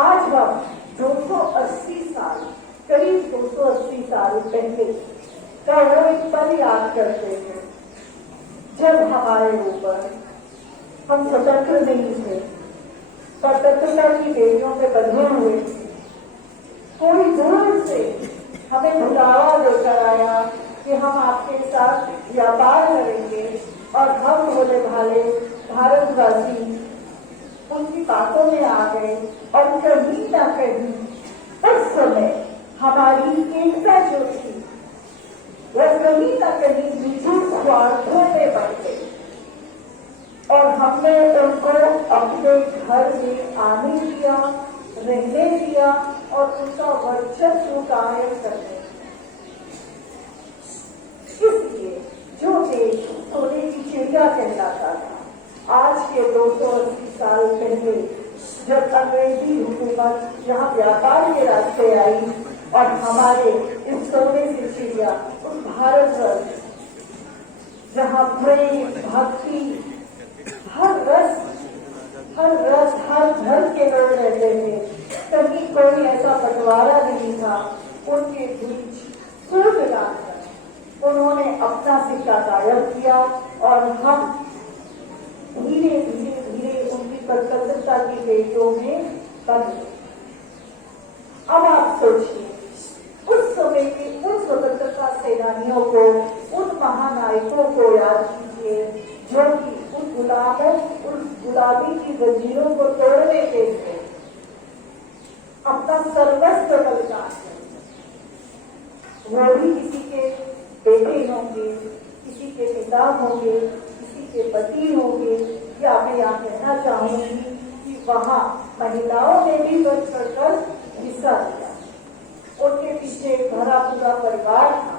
आज हम 280 साल, करीब 280 साल पहले का वो एक पल याद करते हैं जब हमारे ऊपर हम स्वतंत्र नहीं थे, स्वतंत्रता की बेड़ियों में बंधे हुए थे। कोई दूर से हमें बुलावा देकर आया कि हम आपके साथ व्यापार करेंगे और हम भोले भाले भारतवासी उनकी बातों में आ गए और कहीं ना कहीं उस समय हमारी एकता जो थी वह कहीं ना कहीं निजी स्वार्थों में बढ़ गई और हमने उनको अपने घर में आने दिया, रहने दिया और उनका वर्चस्व कायम करने दिया। इसलिए जो देश सोने की चिड़िया कहलाता था, आज के 280 साल पहले जब अंग्रेजी हुकूमत यहाँ व्यापार के रास्ते आई और हमारे इस सोने की चिड़िया उस भारतवर्ष जहाँ प्रेम भक्ति हर धर्म के लोग रहते थे, कभी कोई ऐसा बंटवारा नहीं था, उनके बीच सूझ डालकर उन्होंने अपना सिक्का कायम किया और हम धीरे धीरे उनकी स्वतंत्रता की बेटियों में बन गए। अब आप सोचिए, उस समय के उन स्वतंत्रता सेनानियों को, उन महानायकों को याद कीजिए जो कि उन गुलामी की जंजीरों को तोड़ने के लिए अपना सर्वस्व बलिदान करते। वो भी किसी के बेटे होंगे, किसी के पिता होंगे, किसी के पति होंगे, या मैं यहाँ कहना चाहूंगी कि वहाँ महिलाओं ने भी बढ़ चढ़कर हिस्सा लिया। उनके पीछे भरा पूरा परिवार था,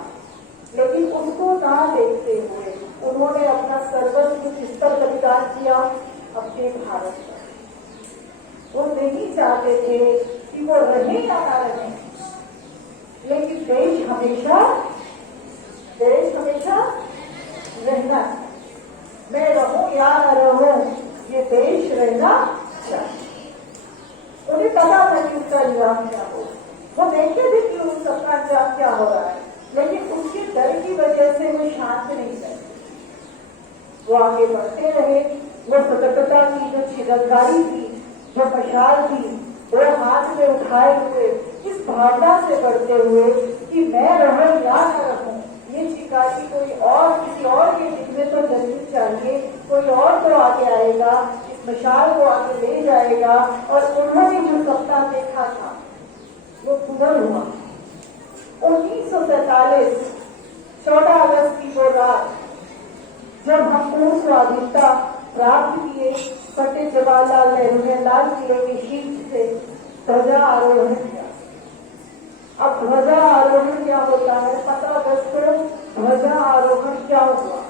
लेकिन उसको ना देखते हुए उन्होंने अपना सर्वस्व किस पर बलिदान किया? अपने भारत पर। वो नहीं चाहते थे कि वो रहे या ना रहे, लेकिन देश हमेशा रहना, मैं रहूं या न रहूं, ये देश रहना चाहिए। उन्हें पता था कि उसका अंजाम क्या हो, वो देखते थे कि उस सबका अंजाम क्या हो रहा है, लेकिन उसके डर की वजह से वो शांत नहीं रहे। वो आगे बढ़ते रहे। वो स्वतंत्रता की जो चिरंगारी थी, जो मशाल थी, वो हाथ में उठाए हुए इस भावना से बढ़ते हुए कि मैं रहूं या न रहूं, ये चिंगारी कोई और किसी और के दिल में तो जलनी चाहिए, कोई और तो आगे आएगा, इस मशाल को आगे ले जाएगा। और उन्होंने जो सपना देखा था वो पूरा हुआ। 1947 14 अगस्त की वो रात जब हम पूर्ण स्वाधीनता प्राप्त किए, पंडित जवाहरलाल नेहरू ने लाल किले के शीर्ष से ध्वजा आरोहण किया। अब ध्वजा आरोहण क्या होता है? 15 अगस्त को ध्वजा आरोहण क्या हुआ?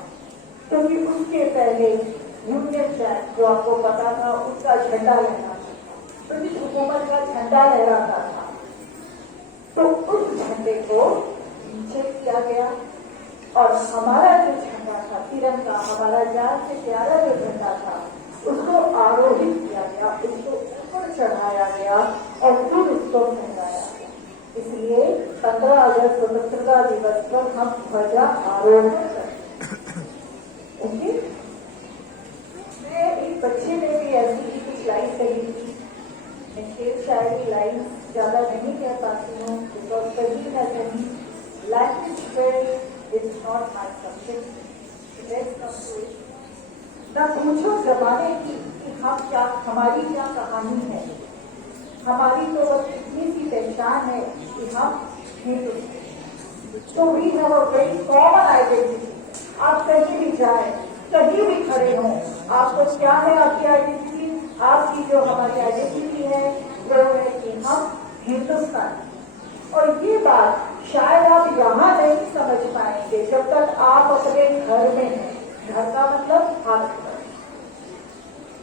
क्योंकि उसके पहले यूनियन जैक जो आपको पता था उसका झंडा लहराता था, ब्रिटिश हुकूमत का झंडा लहराता था। तो उस झंडे को नीचे किया गया और हमारा जो झंडा था तिरंगा, हमारा जान से प्यारा जो झंडा था, उसको आरोहित किया गया, उसको ऊपर चढ़ाया गया और फिर उसको फहराया गया। इसलिए 15 अगस्त स्वतंत्रता दिवस पर हम ध्वजा आरोहण करते हैं। मैं एक बच्चे ने भी ऐसी ही कुछ लाइन कही थी। मैं शेर शायरी लाइन ज्यादा नहीं कह पाती हूँ, बिकॉज कहीं ना कहीं language is not my subject. ना पूछो जमाने की कि हमारी क्या कहानी है, हमारी तो बस इतनी सी पहचान है कि हम Hindu. So we have a very common identity. आप कहीं भी जाए, कहीं भी खड़े हों, आपको क्या है आपकी आइडेंटिटी? आपकी जो हमारी आइडेंटिटी है वो है कि हम हिंदुस्तानी। और ये बात शायद आप यहाँ नहीं समझ पाएंगे जब तक आप अपने घर में हैं। घर का मतलब आपका।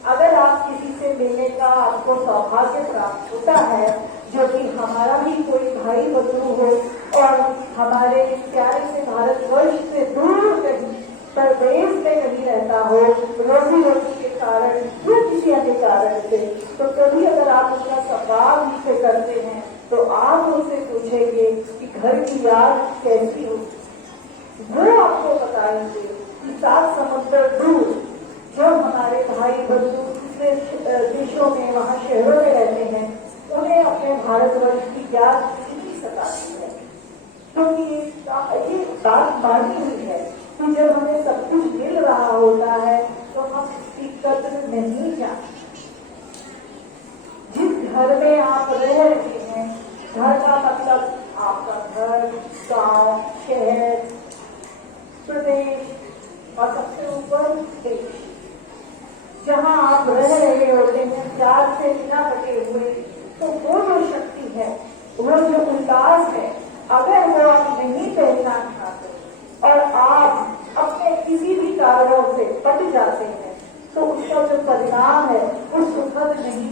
अगर आप किसी से मिलने का आपको सौभाग्य प्राप्त होता है, जो कि हमारा भी कोई भाई बंधु हो और हमारे प्यारे से भारतवर्ष से दूर कहीं परदेश में कहीं रहता हो, रोजी रोटी के कारण या किसी अन्य कारण से, तो कभी अगर आप उसका सवाल मुझसे करते हैं तो आप उससे पूछेंगे कि घर की याद कैसी हो। वो आपको बताएंगे कि 7 समुद्र दूर जो हमारे भाई बंधु दूसरे देशों में, वहाँ शहरों में रहते हैं, उन्हें अपने भारतवर्ष की याद नहीं सताती है। क्योंकि ये बात मानी हुई है कि जब हमें सब कुछ मिल रहा होता है तो हम इसकी कद्र नहीं जानते। जिस घर में आप रह रहे हैं, घर का मतलब आपका घर, गांव, शहर, प्रदेश और सबसे ऊपर देश। जहाँ आप रह रहे होते हैं प्यार से बिना बटे हुए, तो वो जो शक्ति है, वो जो उल्लास है, अगर वो आप नहीं पहचान पाते और आप अपने किसी भी कारणों से पट जाते हैं, तो उसका जो परिणाम है वो सुखद नहीं।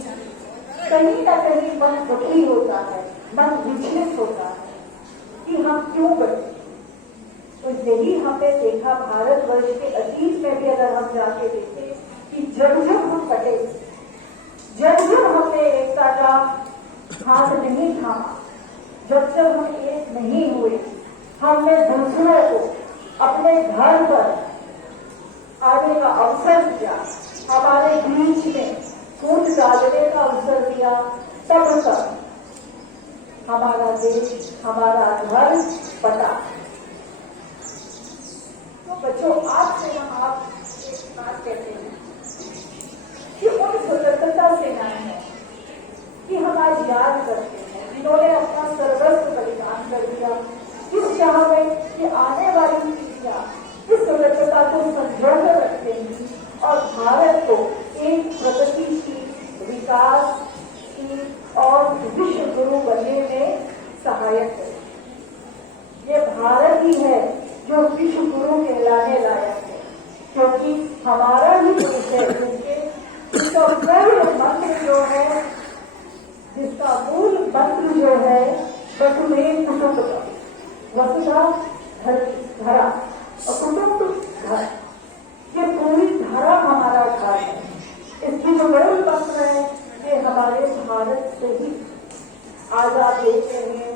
कहीं ना कहीं मन दुखी होता है, मन विचलित होता है कि हम क्यों बचे। तो यही हमने देखा भारतवर्ष के अतीत में भी। अगर हम जाके देखें कि जब हम कटे, जब हमने एकता का हाथ नहीं थामा, जब हम एक नहीं हुए, हमने दूसरों को अपने घर पर आने का अवसर दिया, हमारे बीच में फूट डालने का अवसर दिया, तब तक हमारा देश, हमारा घर बटा। तो बच्चों, आपसे हम आप एक बात कहते हैं कि उन स्वतंत्रता सेनानियों की हम आज याद करते हैं जिन्होंने अपना सर्वस्व बलिदान कर दिया, इस चाह में कि आने वाली पीढ़ियां इस स्वतंत्रता को संजोकर रखेंगी और भारत को एक प्रगतिशील, विकासशील और विश्व गुरु बनने में सहायक करेगी। ये भारत ही है जो विश्व गुरु कहलाने लायक है, क्योंकि हमारा ही देश है जिसका मूल मंत्र जो है, जिसका मूल मंत्र जो है वसुधैव कुटुंबकम, वसुधा धरा और कुटुंब घर। ये पूरी धरा हमारा घर है। इसकी जो मूल मंत्र है ये हमारे भारत से ही। आज आप देख रहे हैं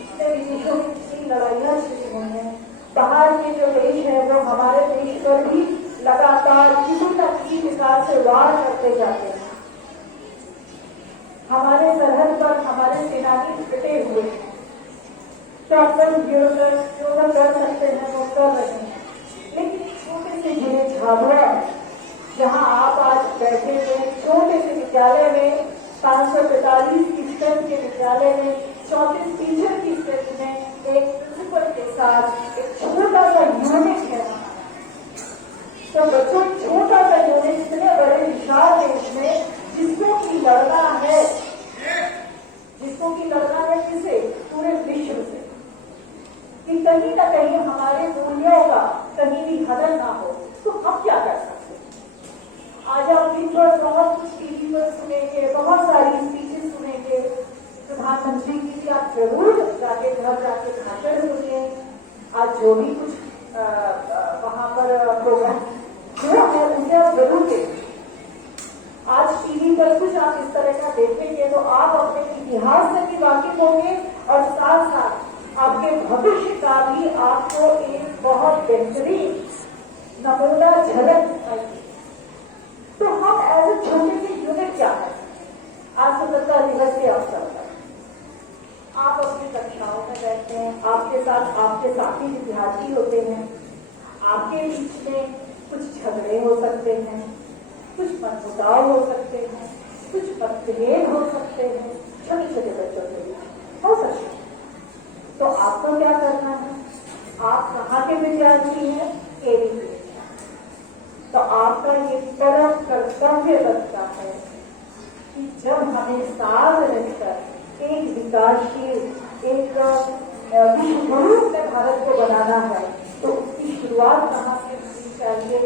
इतने विदेशों में कितनी लड़ाइयाँ शुरू हुई हैं। बाहर के जो देश है वो हमारे देश पर भी लगातार किसी न किसी प्रकार से वार करते जाते हैं। हमारे सरहद पर हमारे सेनानी डटे हुए हैं, तो अपन जो कर सकते हैं वो कर रहे हैं। लेकिन छोटे से जिले झाबुआ जहाँ आप आज बैठे हुए छोटे से विद्यालय में 545 की स्ट्रेंथ के विद्यालय में 34 टीचर की स्ट्रेंथ में एक प्रिंसिपल के साथ एक छोटा सा यूनिट है। तो बच्चों, छोटा सा यूनिट इतने बड़े विशाल देश में जिसको की लड़ना है, किसे? पूरे विश्व से, कि कहीं ना कहीं हमारे मूल्यों का कहीं भी हनन ना हो। तो हम क्या कर सकते हैं? आज आप दिन भर बहुत कुछ टीवी पर सुनेंगे, बहुत सारी स्पीचेस सुनेंगे प्रधानमंत्री की भी। आप जरूर जाके घर जाके भाषण सुनिए। आज जो भी कुछ वहां पर प्रोग्राम जो है उसे आप जरूर देखें। आज टीवी पर कुछ आप इस तरह का देखेंगे तो आप अपने इतिहास से भी वाकिफ होंगे और साथ साथ आपके भविष्य का भी आपको एक बहुत बेहतरीन नमूना झलक दिखाएगी। तो हम एज ए छोटे से यूनिट क्या है, आज स्वतंत्रता दिवस के अवसर पर आप अपनी कक्षाओं में बैठते हैं, आपके साथ आपके साथी विद्यार्थी होते हैं, आपके बीच में कुछ झगड़े हो सकते हैं, कुछ मतमुटाव हो सकते हैं, कुछ मतभेद हो सकते हैं, छोटे छोटे बच्चों के बीच हो सकते हैं। तो आपको क्या करना है? आप कहाँ के विद्यार्थी हैं? केवी के। तो आपका ये परम कर्तव्य बनता है कि जब हमें साथ रहकर एक विकासशील, एक विश्व गुरु में भारत को बनाना है, तो उसकी शुरुआत कहाँ से होनी चाहिए?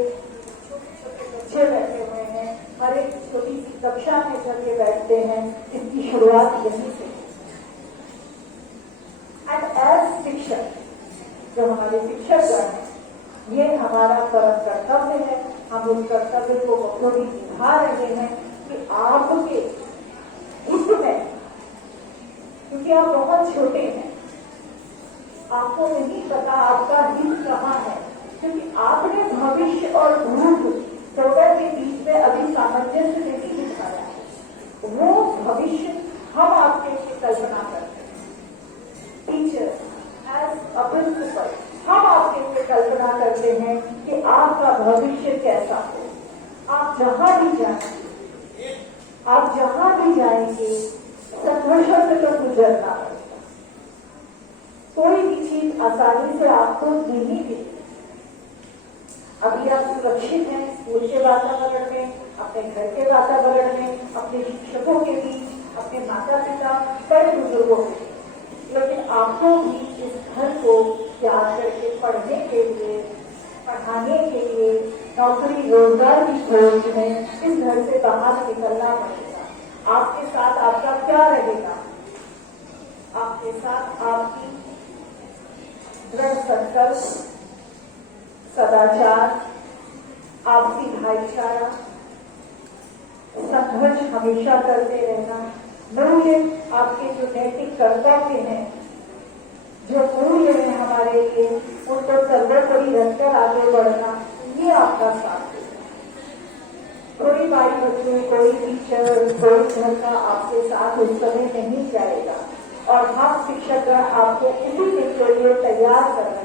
छोटे छोटे बच्चे बैठे हुए हैं, हर एक छोटी सी कक्षा में जब ये बैठते हैं, इसकी शुरुआत यहीं से। एंड एज शिक्षक, जो हमारे शिक्षक हैं, ये हमारा परम कर्तव्य है। हम उस कर्तव्य को बखूबी निभा रहे हैं कि आपके हित में, क्योंकि आप बहुत छोटे हैं, आपको नहीं पता आपका हित कहाँ है, क्योंकि आपने भविष्य और भूत दोनों के बीच में अभी सामंजस्य नहीं दिखाया है। वो भविष्य हम आपके लिए कल्पना करते हैं। टीचर एज अ प्रिंसिपल, हम आपके लिए कल्पना करते हैं कि आपका भविष्य कैसा हो। आप जहां भी जाएंगे, संघर्षों से तो गुजरना पड़ेगा। कोई भी चीज आसानी से आपको नहीं मिलेगी। अभी आप सुरक्षित हैं स्कूल के वातावरण में, अपने घर के वातावरण में, अपने शिक्षकों के बीच, अपने माता पिता, बड़े बुजुर्गों के बीच, लेकिन आपको भी इस घर को त्याग करके पढ़ने के लिए, पढ़ाने के लिए, नौकरी रोजगार की खोज में इस घर से बाहर निकलना पड़ेगा। आपके साथ आपका क्या रहेगा? आपके साथ आपकी दृढ़ संकल्प, सदाचार, आपसी भाईचारा, संघर्ष हमेशा करते रहना, मूल्य, आपके जो नैतिक कर्तव्य हैं, जो मूल्य है हमारे लिए, उनको सर्वोपरि रखकर आगे बढ़ना, ये आपका साथ है। कोई भाई बच्चे, कोई टीचर, कोई घर का आपके साथ उस समय नहीं जाएगा, और हम शिक्षक आपको इसी के लिए तैयार कर रहे हैं,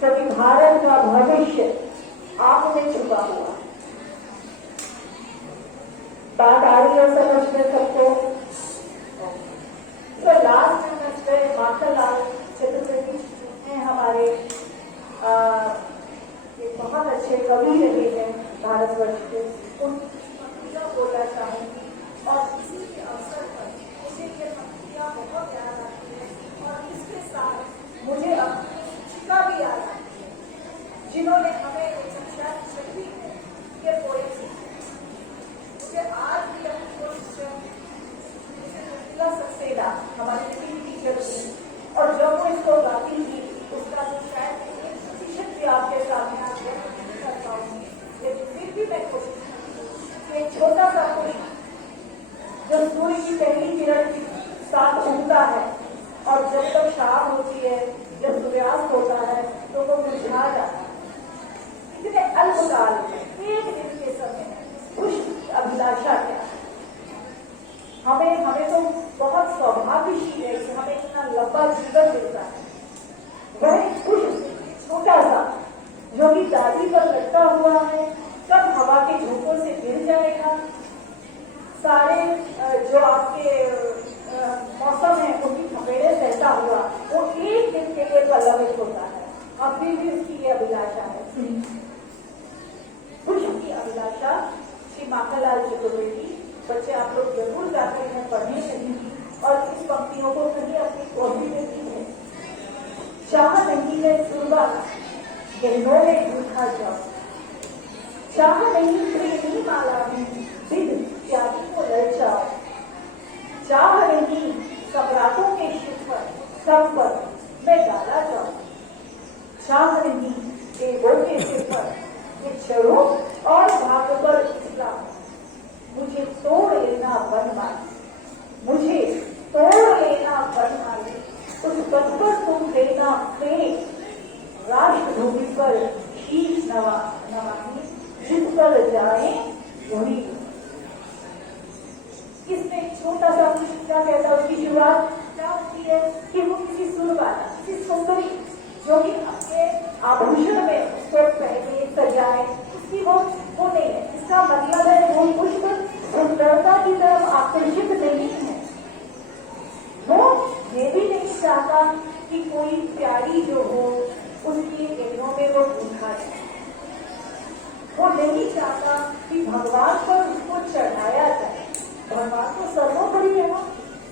क्योंकि भारत का भविष्य आप में छुपा हुआ। बात आ रही है समझ में सबको? तो लास्ट सेमेस्टर माखनलाल चतुर्वेदी हैं हमारे, ये बहुत अच्छे कवि रहे हैं भारतवर्ष के, उनकी पंक्तियां बोलना चाहूंगी, और इसी के अवसर पर मुझे ये पंक्तियां बहुत याद आती है, और इसके साथ मुझे अपनी शिक्षिका भी याद आती है, जिन्होंने हमें एक शिक्षा दी है, ये पोएट्री। मुझे आज भी अपनी सक्सेना हमारी टीचर थी, और जब वो इसको गाती थी, उसका तो शायद 1% भी आपके सामने आज नहीं कर पाऊंगी, लेकिन फिर भी मैं कोशिश करती हूँ। एक छोटा सा पुष्प जो सूर्य की पहली किरण के साथ उगता है, और जब तक शाम होती है, जब सूर्यास्त होता है, तो वो मुरझा जाता है। इतने अल्पकाल में, एक दिन के समय पुष्प की अभिलाषा क्या है? हमें तो बहुत सौभाग्यशील है कि हमें इतना लंबा जीवन मिलता है। वह पुष्प छोटा सा, जो कि डाली पर लटका हुआ है, कब हवा के झोंकों से गिर जाएगा, सारे जो आपके मौसम है उनकी थपेड़े सहता हुआ, वो एक दिन के लिए पल्लवित होता है। अब भी उसकी ये अभिलाषा है, पुष्प की अभिलाषा। श्री माखनलाल चतुर्वेदी, बच्चे आप लोग जरूर जाते हैं पढ़ने के लिए, और इस पंक्तियों को कहीं अपनी कॉपी में की है। चाह नहीं है सुरवा गहनों में झूठा जाओ, चाह नहीं प्रेमी माला में विध त्यागी को ललचाओ, चाह नहीं सम्राटों के शिव पर सब पर मैं डाला जाऊं, चाह नहीं देवों के सिर पर मैं चढ़ूं और भाग पर इस्लाम, मुझे तोड़ लेना वन माली, मुझे तोड़ लेना वन माली, उस पथ पर तुम देना प्रेम, राष्ट्रभूमि पर शीश नवानी, जिस पर जाए वही। इसमें छोटा सा क्या कहता है, उसकी शुरुआत क्या होती है कि वो किसी सुर वाला, किसी सुंदरी जो कि अपने आभूषण में उसको पहले सजाए, उसकी वो नहीं है। इसका मतलब है वो पुष्प सुंदरता की तरफ आकर्षित नहीं है, वो ये भी नहीं चाहता कि कोई प्यारी जो हो भगवान पर उसको चढ़ाया जाए। भगवान तो सर्वोपरि है ना,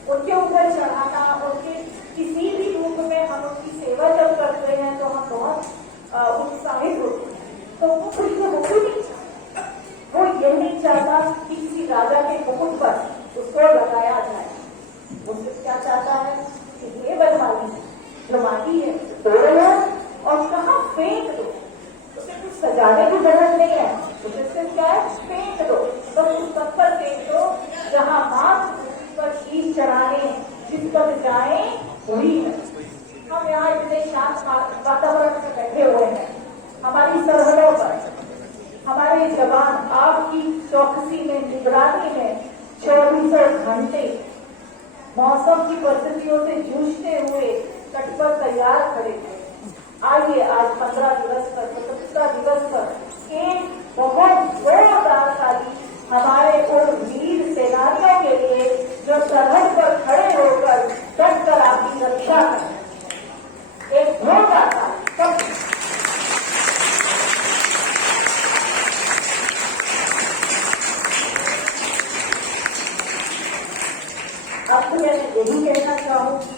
उनके ऊपर चढ़ाना, उनके किसी भी रूप में हम उनकी सेवा जब करते हैं तो हम बहुत उत्साहित होते हैं। तो वो खुद को भी नहीं चाहता, वो ये नहीं चाहता कि किसी राजा के मुकुट पर उसको लगाया जाए। वो सिर्फ क्या चाहता है कि ये बनवाई जो माटी है तोड़ लो और कहाँ फेंक दो, उसे कुछ सजाने की जरूरत नहीं है, उसे सिर्फ क्या है फेंक दो, बस उस पथ पर फेंक दो जहाँ माँ पर शीश चढ़ाने जिस पर जाए हुई है। हम यहाँ इतने शांत वातावरण में बैठे हुए हैं, हमारी सरहदों पर हमारे जवान आपकी चौकसी में, निगरानी में 24 घंटे मौसम की परिस्थितियों से जूझते हुए तट पर तैयार खड़े थे। आइए आज 15 दिवस पर, स्वतंत्रता दिवस पर एक बहुत जोरदार ताली हमारे उन वीर सेनानियों के लिए जो सरहद पर खड़े होकर डट कर आपकी रक्षा करें। एक जोरदार ताली। अब तो मैं यही कहना चाहूंगी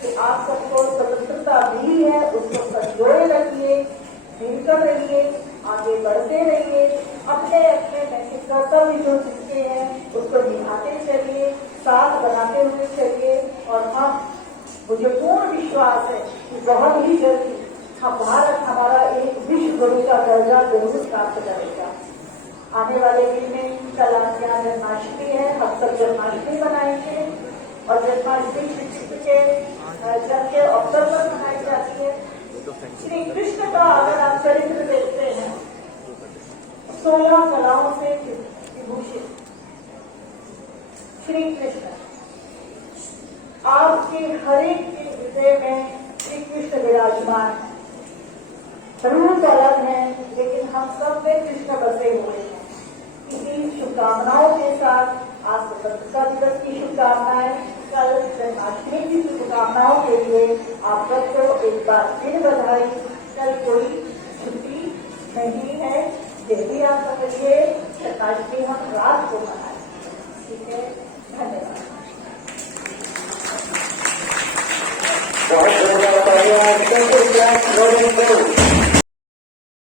कि आप सबको स्वतंत्रता मिली है, उसको संजोए रखिए, मिलकर रहिए, आगे बढ़ते रहिए, अपने अपने नैतिक कर्तव्य जो जिसके हैं उसको निभाते चलिए, साथ बनाते हुए चलिए। और हम, मुझे पूर्ण विश्वास है कि बहुत ही जल्दी हम भारत हमारा एक विश्व गुरु का दर्जा जरूर प्राप्त करेगा। आने वाले दिन में कल यहाँ जन्माष्टमी है, हम सब जन्माष्टमी मनाएंगे और जन्माष्टमी श्री कृष्ण के जन्म के अवसर पर मनाई जाती है। श्री कृष्ण का अगर आप चरित्र देखते हैं, 16 कलाओं से विभूषित श्री कृष्ण, आपके हर एक के हृदय में श्री कृष्ण विराजमान है। रूप अलग है लेकिन हम सब में कृष्ण बसे हुए हैं। इसी शुभकामनाओं के साथ आज स्वतंत्रता दिवस की शुभकामनाएं, कल जन्माष्टमी की शुभकामनाओं के लिए आप सबको एक बार फिर बधाई। कल कोई छुट्टी नहीं है, यदि आप समझिए जन्माष्टमी हम रात को मनाएं। ठीक है, धन्यवाद। बहुत